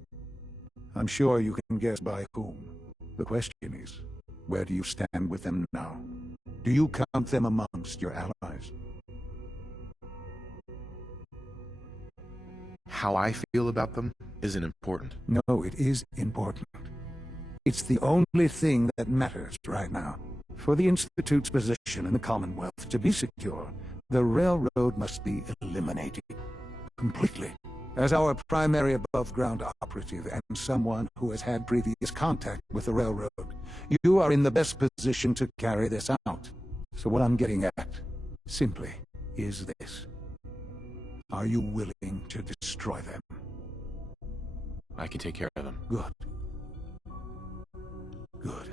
I'm sure you can guess by whom. The question is, where do you stand with them now? Do you count them amongst your allies? How I feel about them isn't important. No, it is important. It's the only thing that matters right now. For the Institute's position in the Commonwealth to be secure, the Railroad must be eliminated. Completely. As our primary above-ground operative and someone who has had previous contact with the Railroad, you are in the best position to carry this out. So what I'm getting at, simply, is this. Are you willing to destroy them? I can take care of them. Good. Good.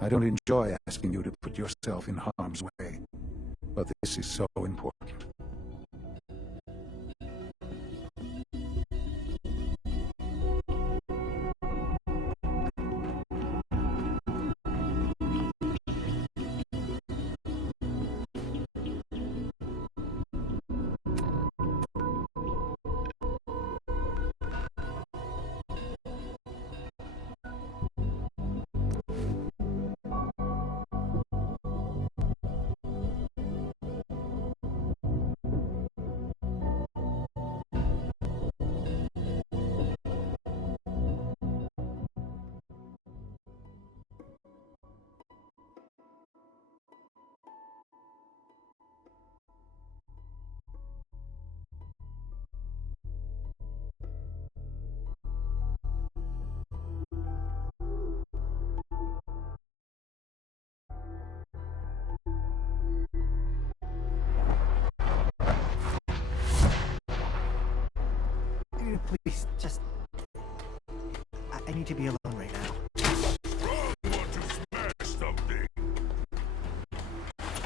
I don't enjoy asking you to put yourself in harm's way, but this is so important. Please, just... I need to be alone right now. Want to smash something?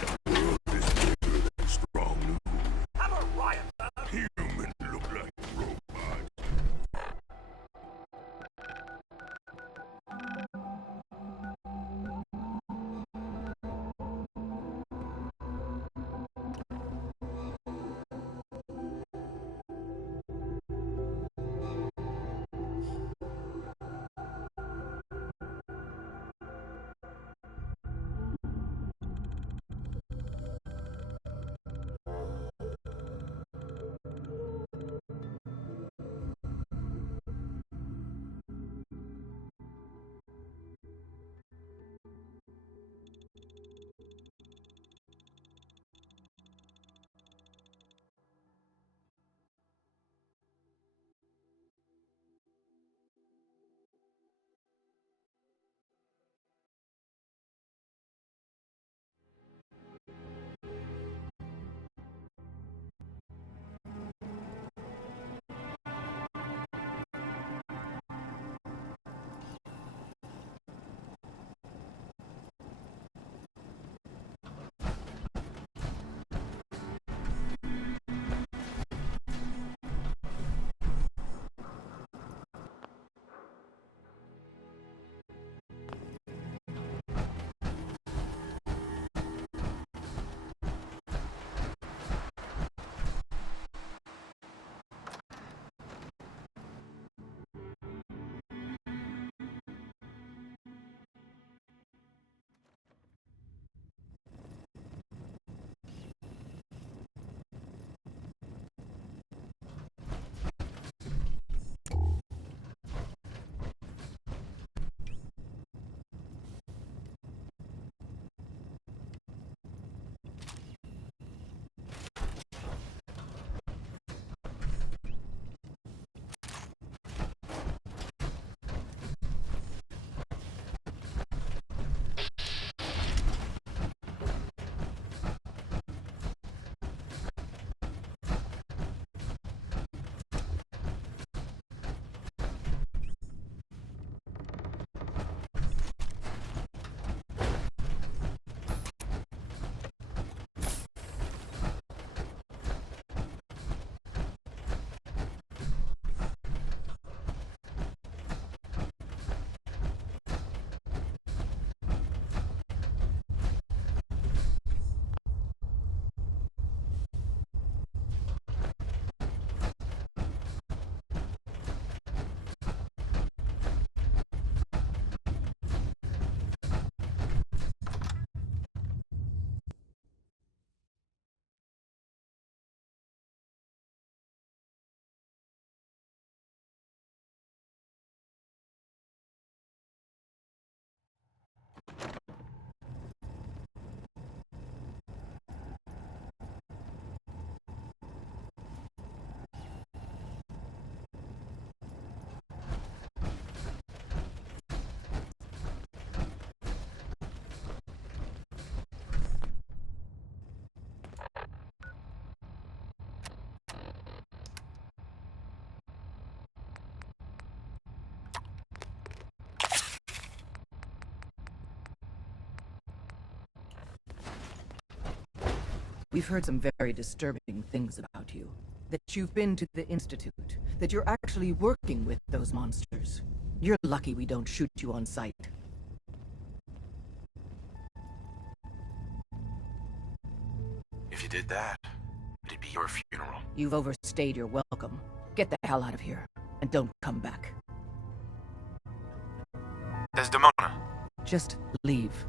The world is bigger than strong. Have a riot! Humans look like robots. We've heard some very disturbing things about you. That you've been to the Institute. That you're actually working with those monsters. You're lucky we don't shoot you on sight. If you did that, it'd be your funeral. You've overstayed your welcome. Get the hell out of here, and don't come back. Desdemona. Just leave.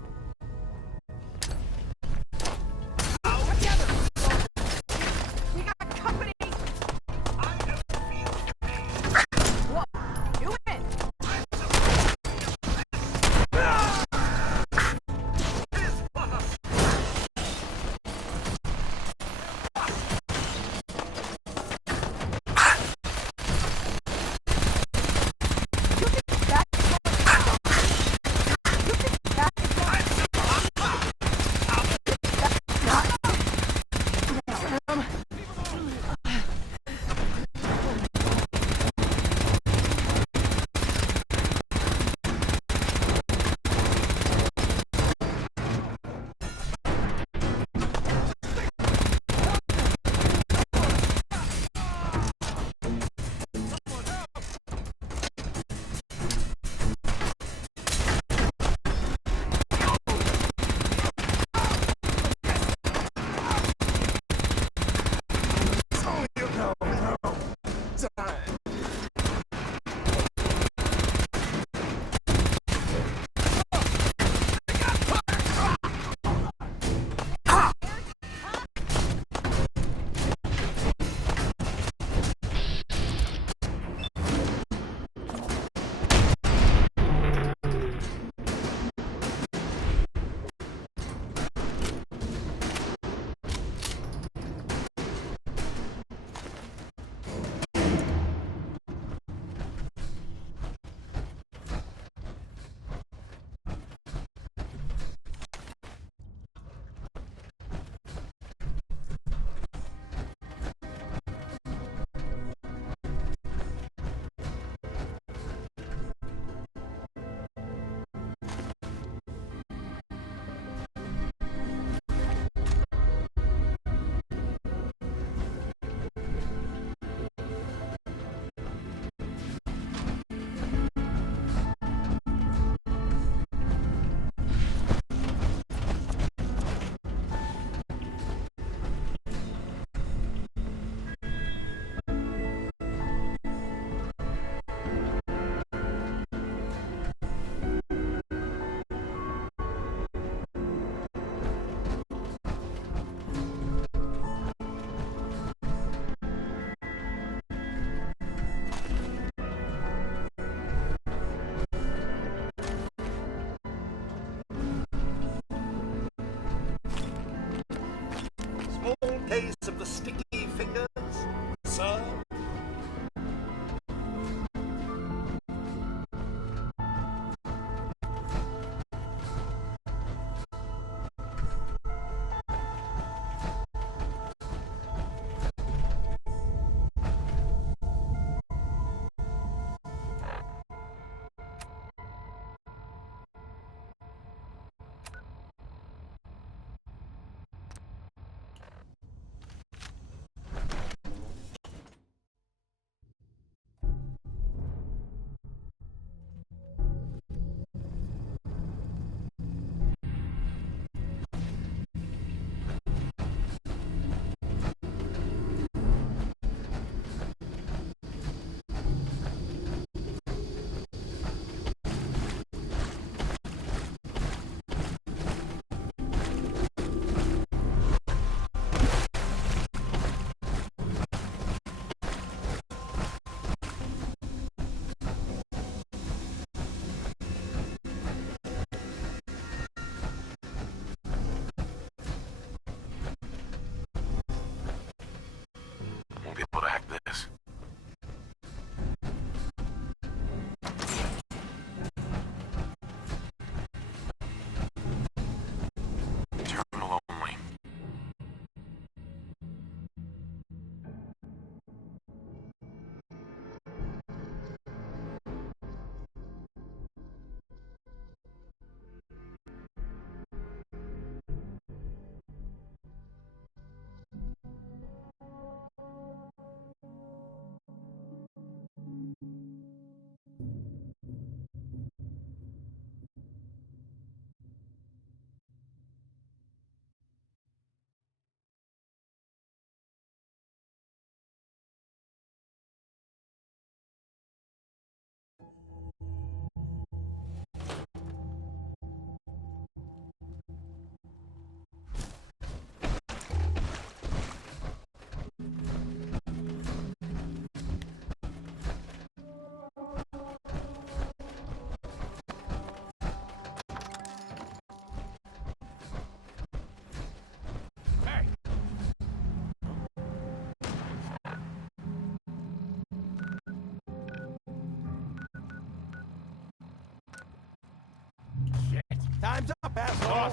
up, asshole!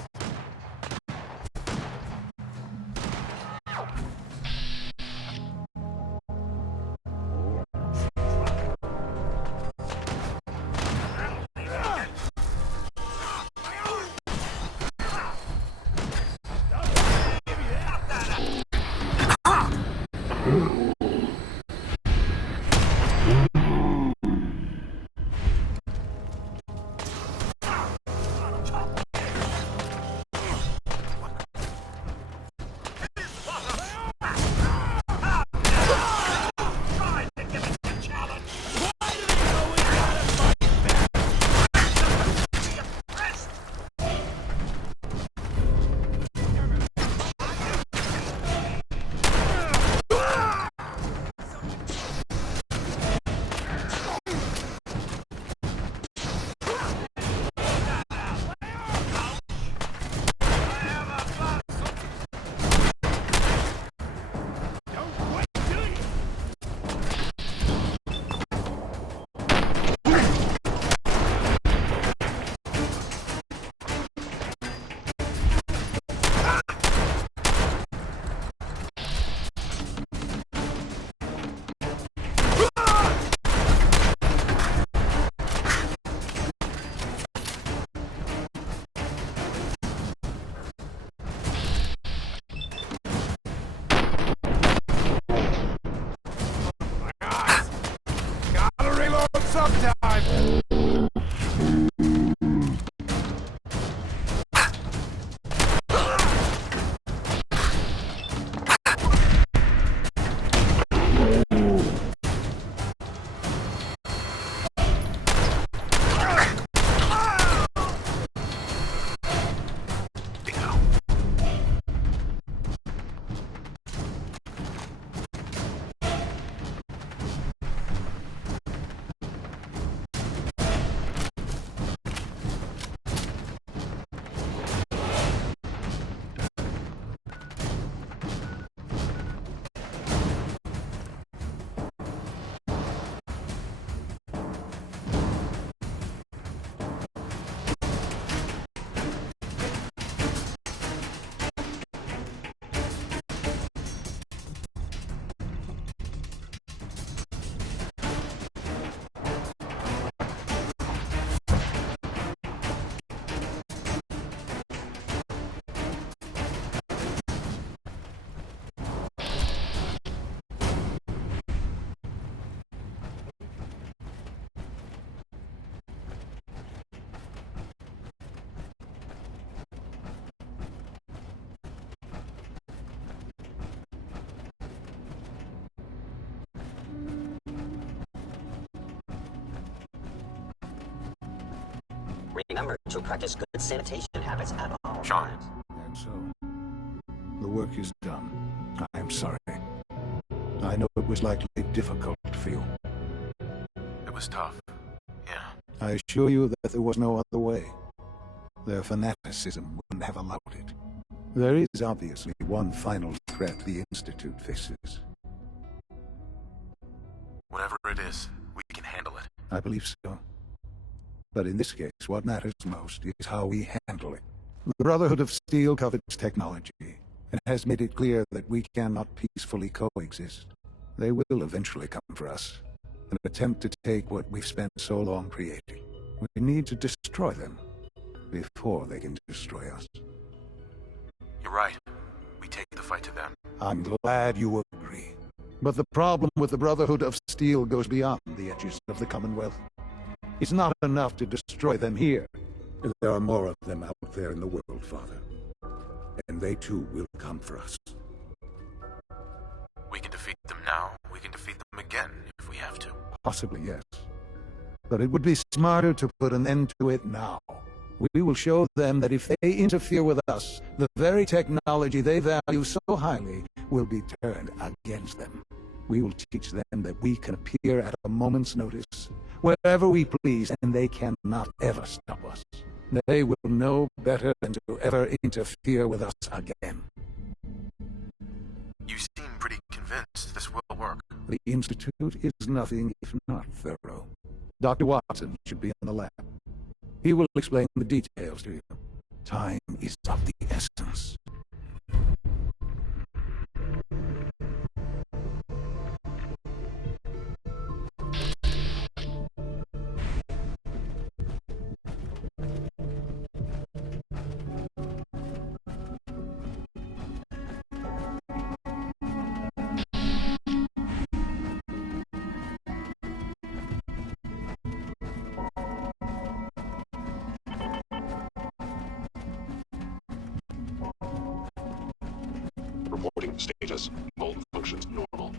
Sometime. Remember to practice good sanitation habits at all Sean. times. And so, the work is done. I am sorry. I know it was likely difficult for you. It was tough. Yeah. I assure you that there was no other way. Their fanaticism wouldn't have allowed it. There is obviously one final threat the Institute faces. Whatever it is, we can handle it. I believe so. But in this case, what matters most is how we handle it. The Brotherhood of Steel covets technology, and has made it clear that we cannot peacefully coexist. They will eventually come for us, and attempt to take what we've spent so long creating. We need to destroy them, before they can destroy us. You're right. We take the fight to them. I'm glad you agree. But the problem with the Brotherhood of Steel goes beyond the edges of the Commonwealth. It's not enough to destroy them here. There are more of them out there in the world, Father. And they too will come for us. We can defeat them now. We can defeat them again if we have to. Possibly, yes. But it would be smarter to put an end to it now. We will show them that if they interfere with us, the very technology they value so highly will be turned against them. We will teach them that we can appear at a moment's notice, wherever we please, and they cannot ever stop us. They will know better than to ever interfere with us again. You seem pretty convinced this will work. The Institute is nothing if not thorough. Dr. Watson should be in the lab. He will explain the details to you. Time is of the essence. Reporting status. All functions normal.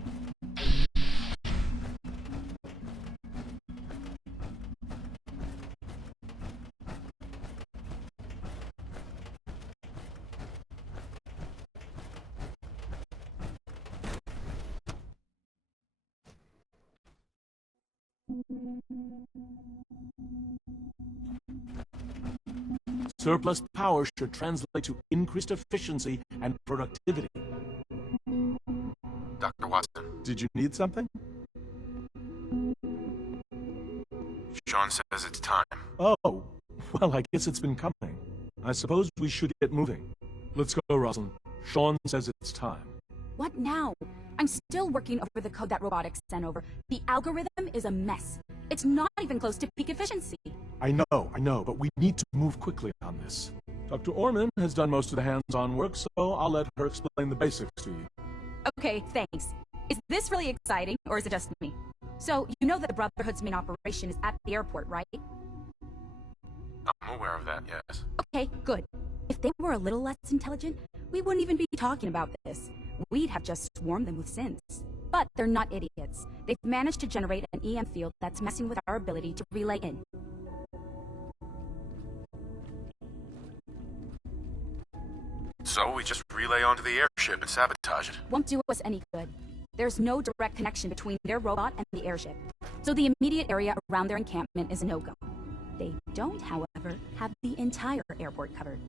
Surplus power should translate to increased efficiency and productivity. Dr. Watson, Did you need something? Sean says it's time. Oh, well, I guess it's been coming. I suppose we should get moving. Let's go, Rosalind. Sean says it's time. What now? I'm still working over the code that robotics sent over. The algorithm is a mess. It's not even close to peak efficiency. I know, but we need to move quickly on this. Dr. Orman has done most of the hands-on work, so I'll let her explain the basics to you. Okay, thanks. Is this really exciting, or is it just me? So, you know that the Brotherhood's main operation is at the airport, right? I'm aware of that, yes. Okay, good. If they were a little less intelligent, we wouldn't even be talking about this. We'd have just swarmed them with synths. But they're not idiots. They've managed to generate an EM field that's messing with our ability to relay in. So we just relay onto the airship and sabotage it. Won't do us any good. There's no direct connection between their robot and the airship, so the immediate area around their encampment is a no-go. They don't, however, have the entire airport covered.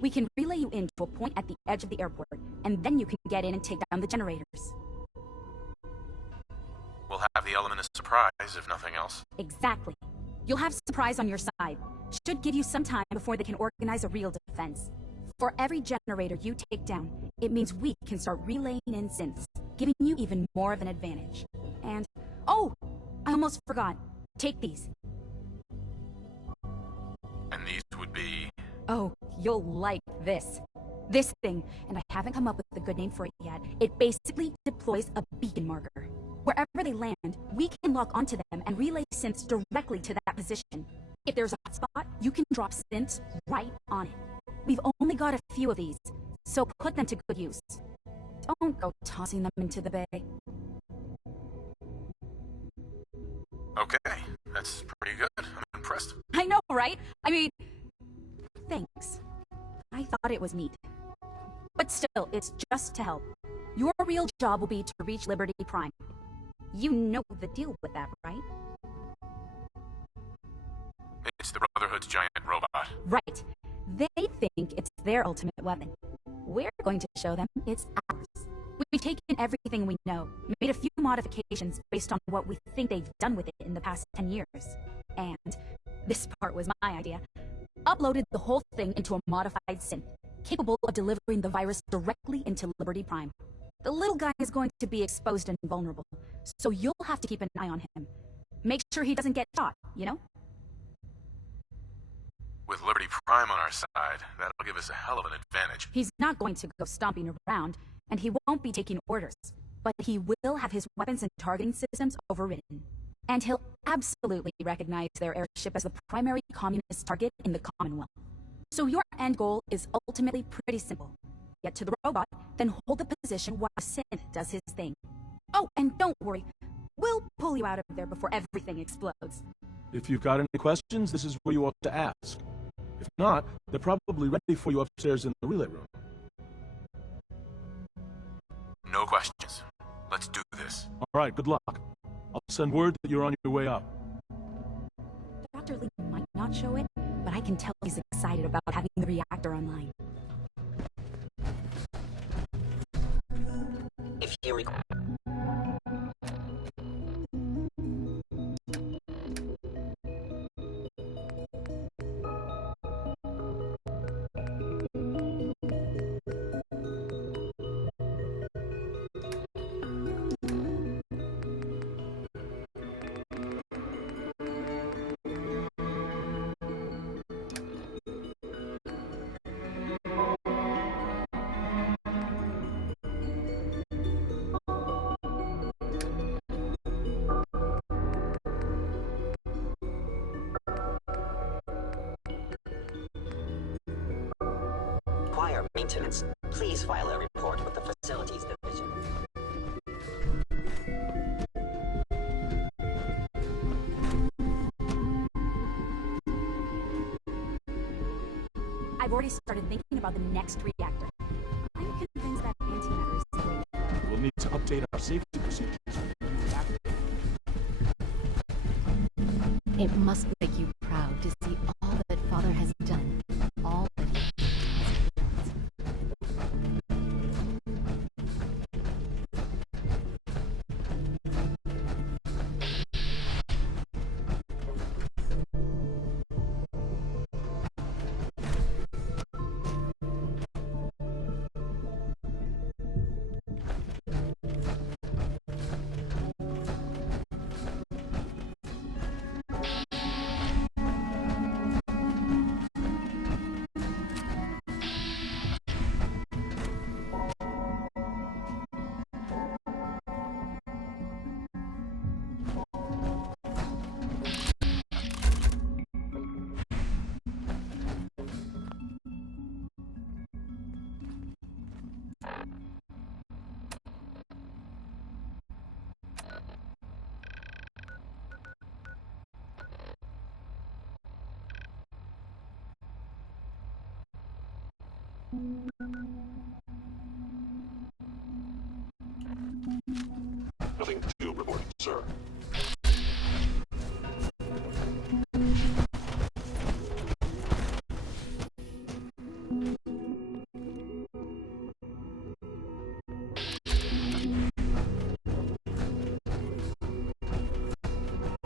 We can relay you in to a point at the edge of the airport, and then you can get in and take down the generators. We'll have the element of surprise, if nothing else. Exactly. You'll have surprise on your side. Should give you some time before they can organize a real defense. For every generator you take down, it means we can start relaying in synths, giving you even more of an advantage. And, oh, I almost forgot. Take these. And these would be... Oh, you'll like this. This thing, and I haven't come up with a good name for it yet, it basically deploys a beacon marker. Wherever they land, we can lock onto them and relay synths directly to that position. If there's a hotspot, you can drop synths right on it. We've only got a few of these, so put them to good use. Don't go tossing them into the bay. Okay, that's pretty good. I'm impressed. I know, right? I mean, thanks. I thought it was neat. But still, it's just to help. Your real job will be to reach Liberty Prime. You know the deal with that, right? It's the Brotherhood's giant robot. Right. They think it's their ultimate weapon. We're going to show them it's ours. We've taken everything we know, made a few modifications based on what we think they've done with it in the past 10 years. And this part was my idea. Uploaded the whole thing into a modified synth, capable of delivering the virus directly into Liberty Prime. The little guy is going to be exposed and vulnerable, so you'll have to keep an eye on him. Make sure he doesn't get shot, you know? With Liberty Prime on our side, that'll give us a hell of an advantage. He's not going to go stomping around, and he won't be taking orders, but he will have his weapons and targeting systems overridden. And he'll absolutely recognize their airship as the primary communist target in the Commonwealth. So your end goal is ultimately pretty simple. Get to the robot, then hold the position while the synth does his thing. Oh, and don't worry, we'll pull you out of there before everything explodes. If you've got any questions, this is where you ought to ask. If not, they're probably ready for you upstairs in the relay room. No questions. Let's do this. All right, good luck. I'll send word that you're on your way up. Dr. Lee might not show it, but I can tell he's excited about having the reactor online. If you require... require maintenance, please file a report with the Facilities Division. I've already started thinking about the next reactor. I'm convinced that antimatter is the way. We'll need to update our safety procedures. It must make you proud to see all that Father has done. All that he has Nothing to report, sir.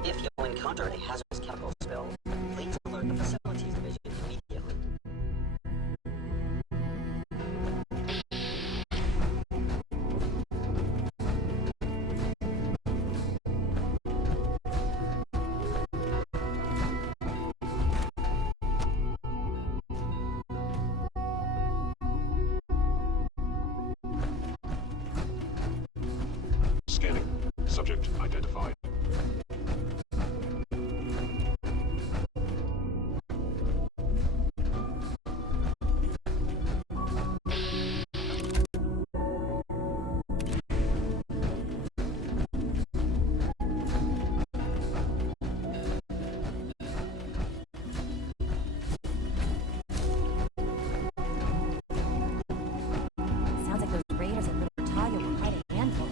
If you encounter a hazardous chemical spill, please alert the Facilities Division immediately. Scanning. Subject identified. Sounds like those raiders at Libertalia were quite a handful.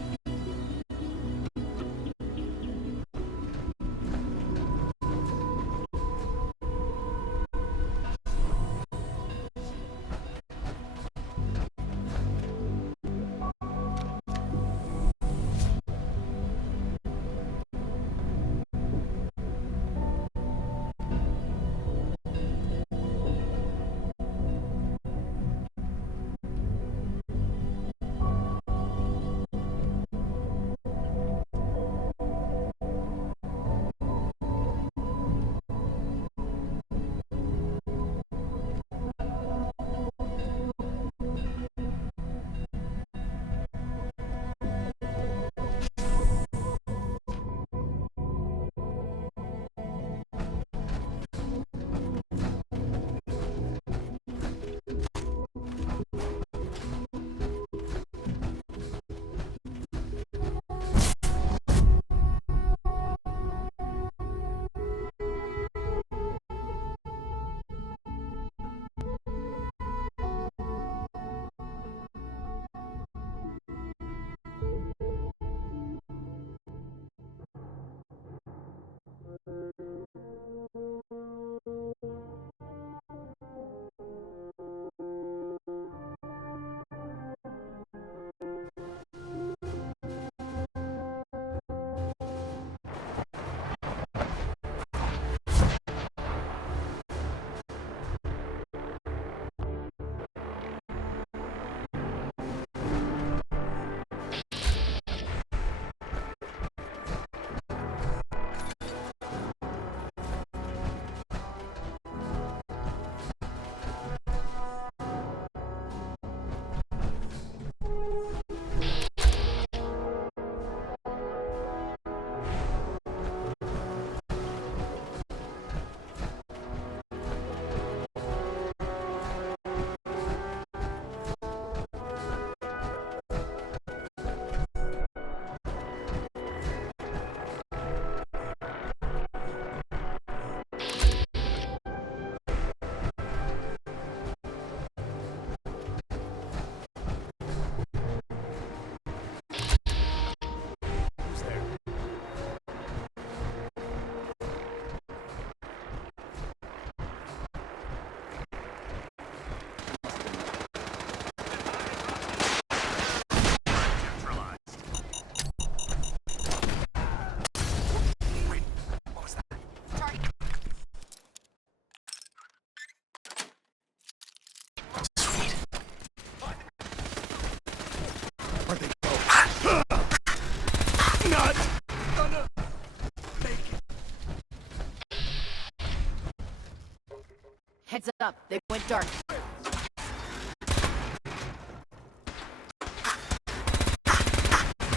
Heads up, they went dark.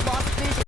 Lost visual.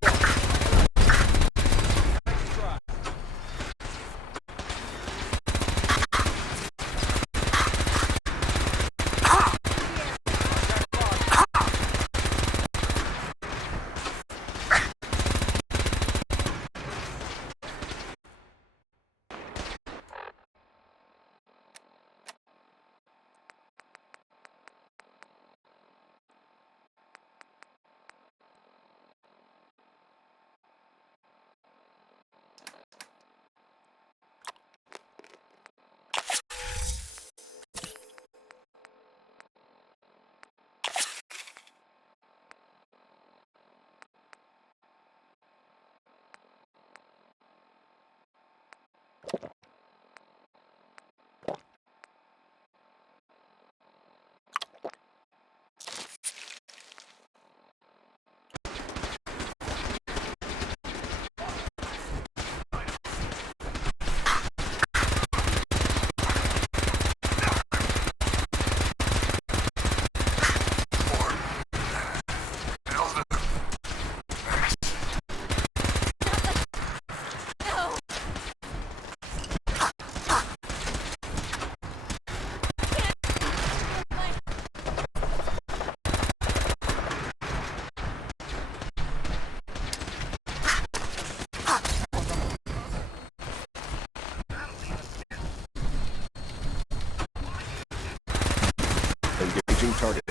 Engaging target.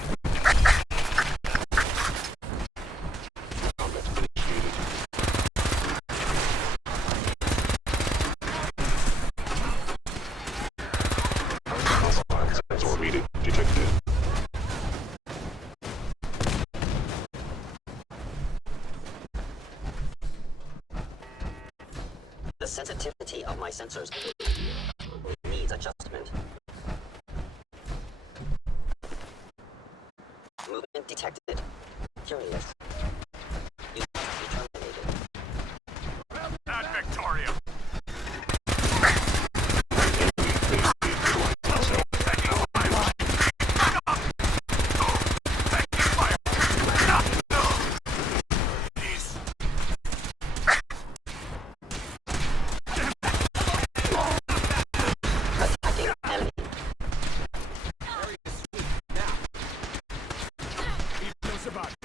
Sensor reading detected. The sensitivity of my sensors needs adjustment. Movement detected. Curious. You must be terminated. Not Victoria. Attacking enemy. Be close about it.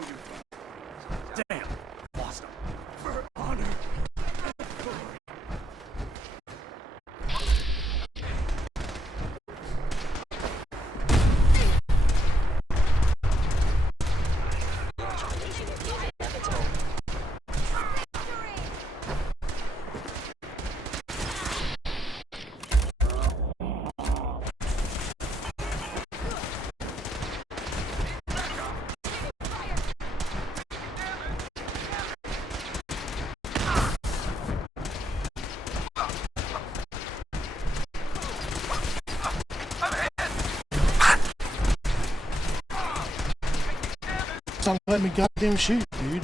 you. Damn, lost him. For honor. Don't let me goddamn shoot, dude.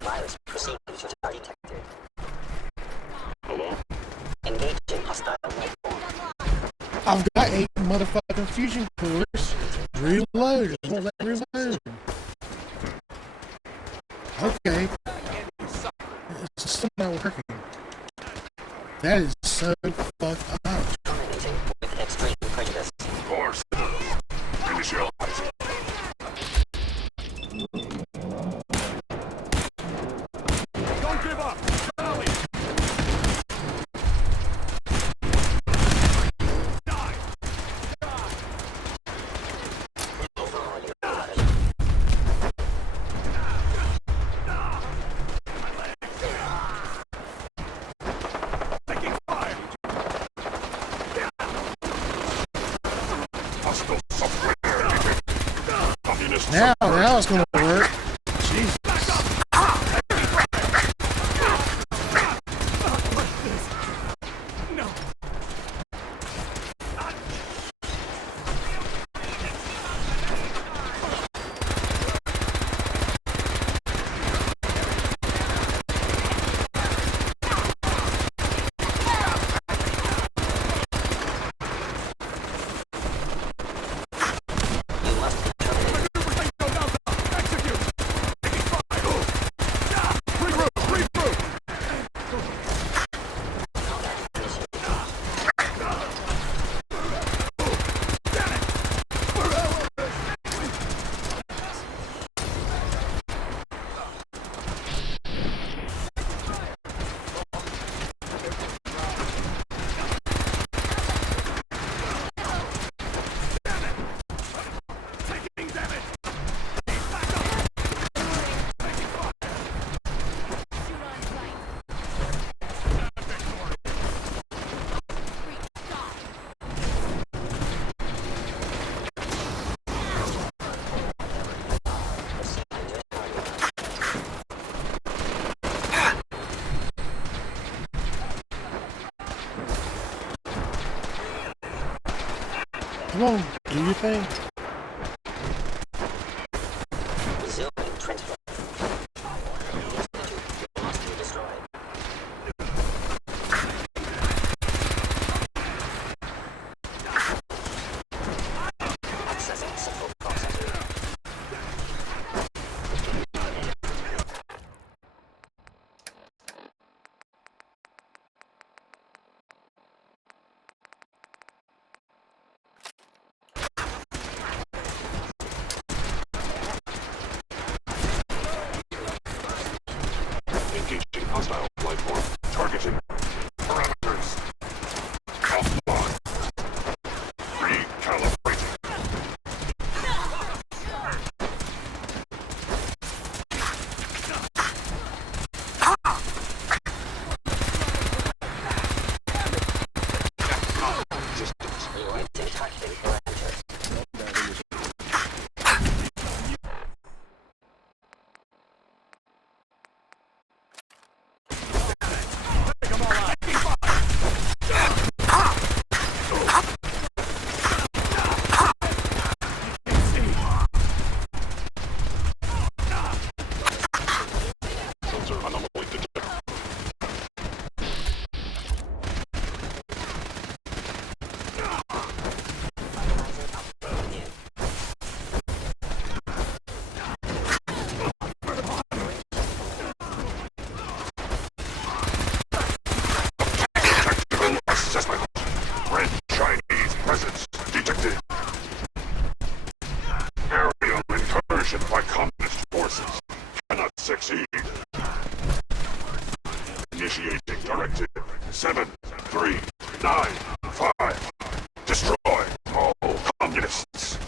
Virus procedures are detected. Engaging hostile life form. I've got 8 motherfucking fusion cores. Reload. Just won't let me reload. Okay. It's still not working. That is so fucked up. Dominating with extreme prejudice. Course. Initializing. Don't give up. Rally. Now it's gonna work. Jesus. Come on, do your thing. Resuming transfer. Institute must be destroyed. Accessing central processor. Engaging hostile life form. Targeting. Parameters. Offline. Recalibrating. Systems. Reorienting targeting parameters. Sensor anomaly detected. 7, 3, 9, 5. Destroy all communists.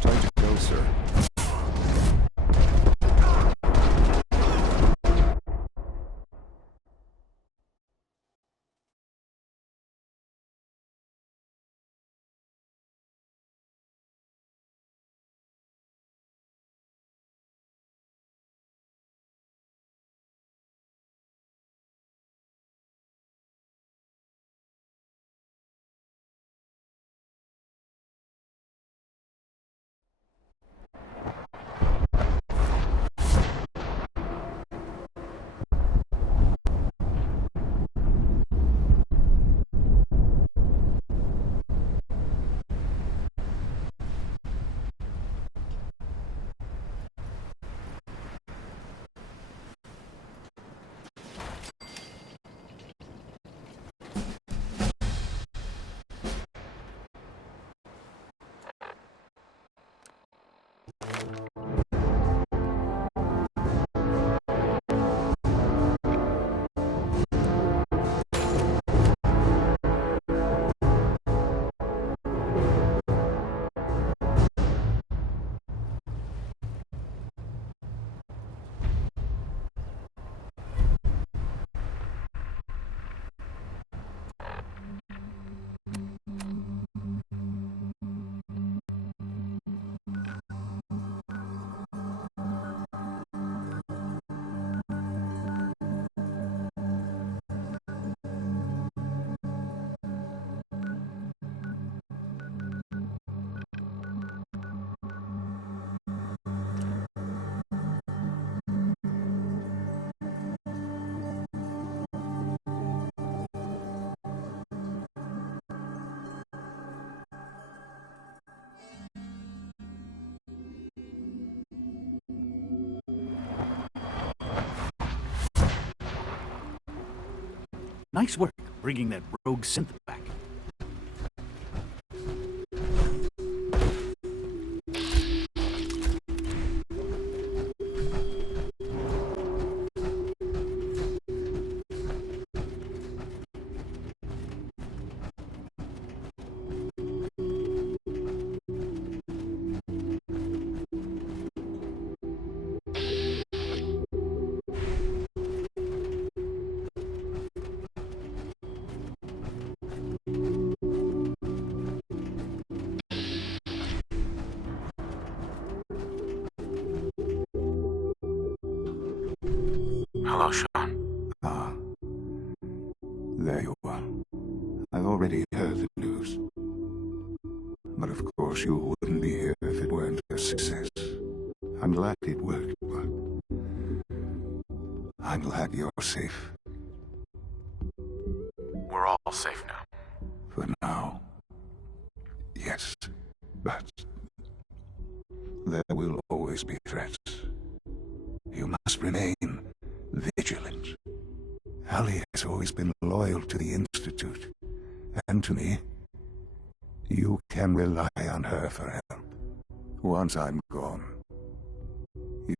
Time to go, sir. Nice work bringing that rogue synth back. Hello, Sean. Ah. There you are. I've already heard the news. But of course you wouldn't be here if it weren't a success. I'm glad it worked, but I'm glad you're safe. We're all safe now. For now. Yes, but there will always be threats. You must remain vigilant. Allie has always been loyal to the Institute, and to me. You can rely on her for help. Once I'm gone,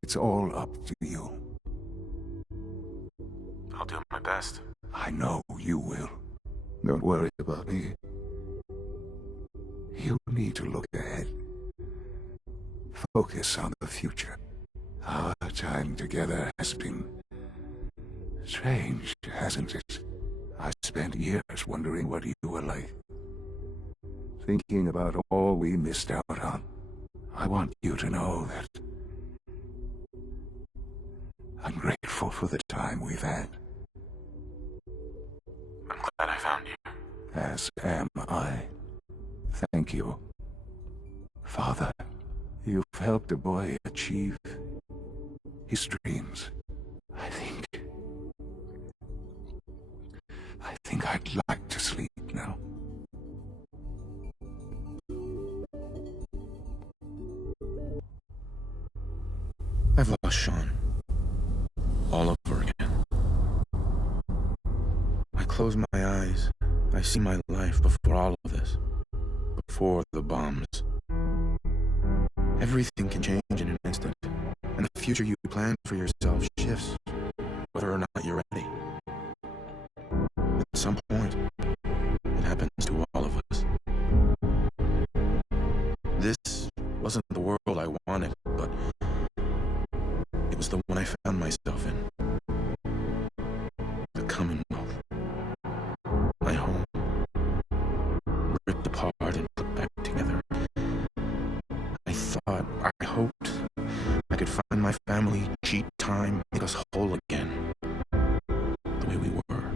it's all up to you. I'll do my best. I know you will. Don't worry about me. You need to look ahead. Focus on the future. Our time together has been strange, hasn't it? I spent years wondering what you were like. Thinking about all we missed out on. I want you to know that I'm grateful for the time we've had. I'm glad I found you. As am I. Thank you. Father, you've helped a boy achieve his dreams. I think I'd like to sleep now. I've lost Sean. All over again. I close my eyes. I see my life before all of this. before the bombs. Everything can change in an instant, and the future you plan for yourself shifts, whether or not you're ready. At some point, it happens to all of us. This wasn't the world I wanted, but it was the one I found myself in. The Commonwealth. My home. Ripped apart and put back together. I hoped I could find my family, cheat time, make us whole again. The way we were.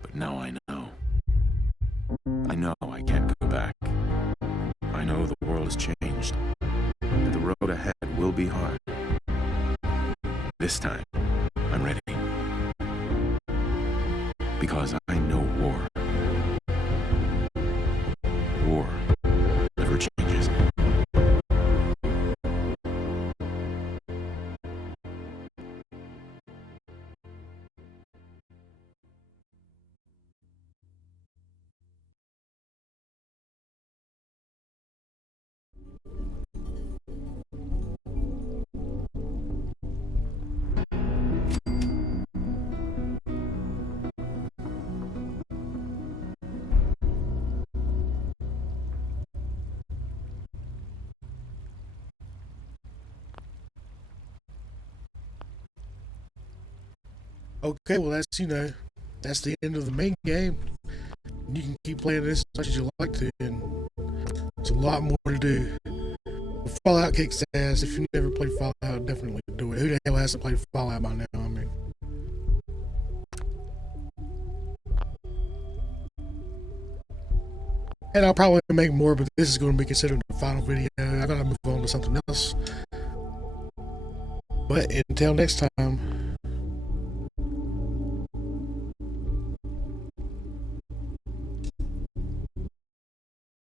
But now I know. I know I can't go back. I know the world has changed. That the road ahead will be hard. This time, I'm ready. Because I know war. War never changes. Okay, well that's that's the end of the main game. You can keep playing this as much as you like to, and there's a lot more to do. Fallout kicks ass. If you never played Fallout, definitely do it. Who the hell hasn't played Fallout by now? I mean, and I'll probably make more, but this is going to be considered the final video. I gotta move on to something else. But until next time.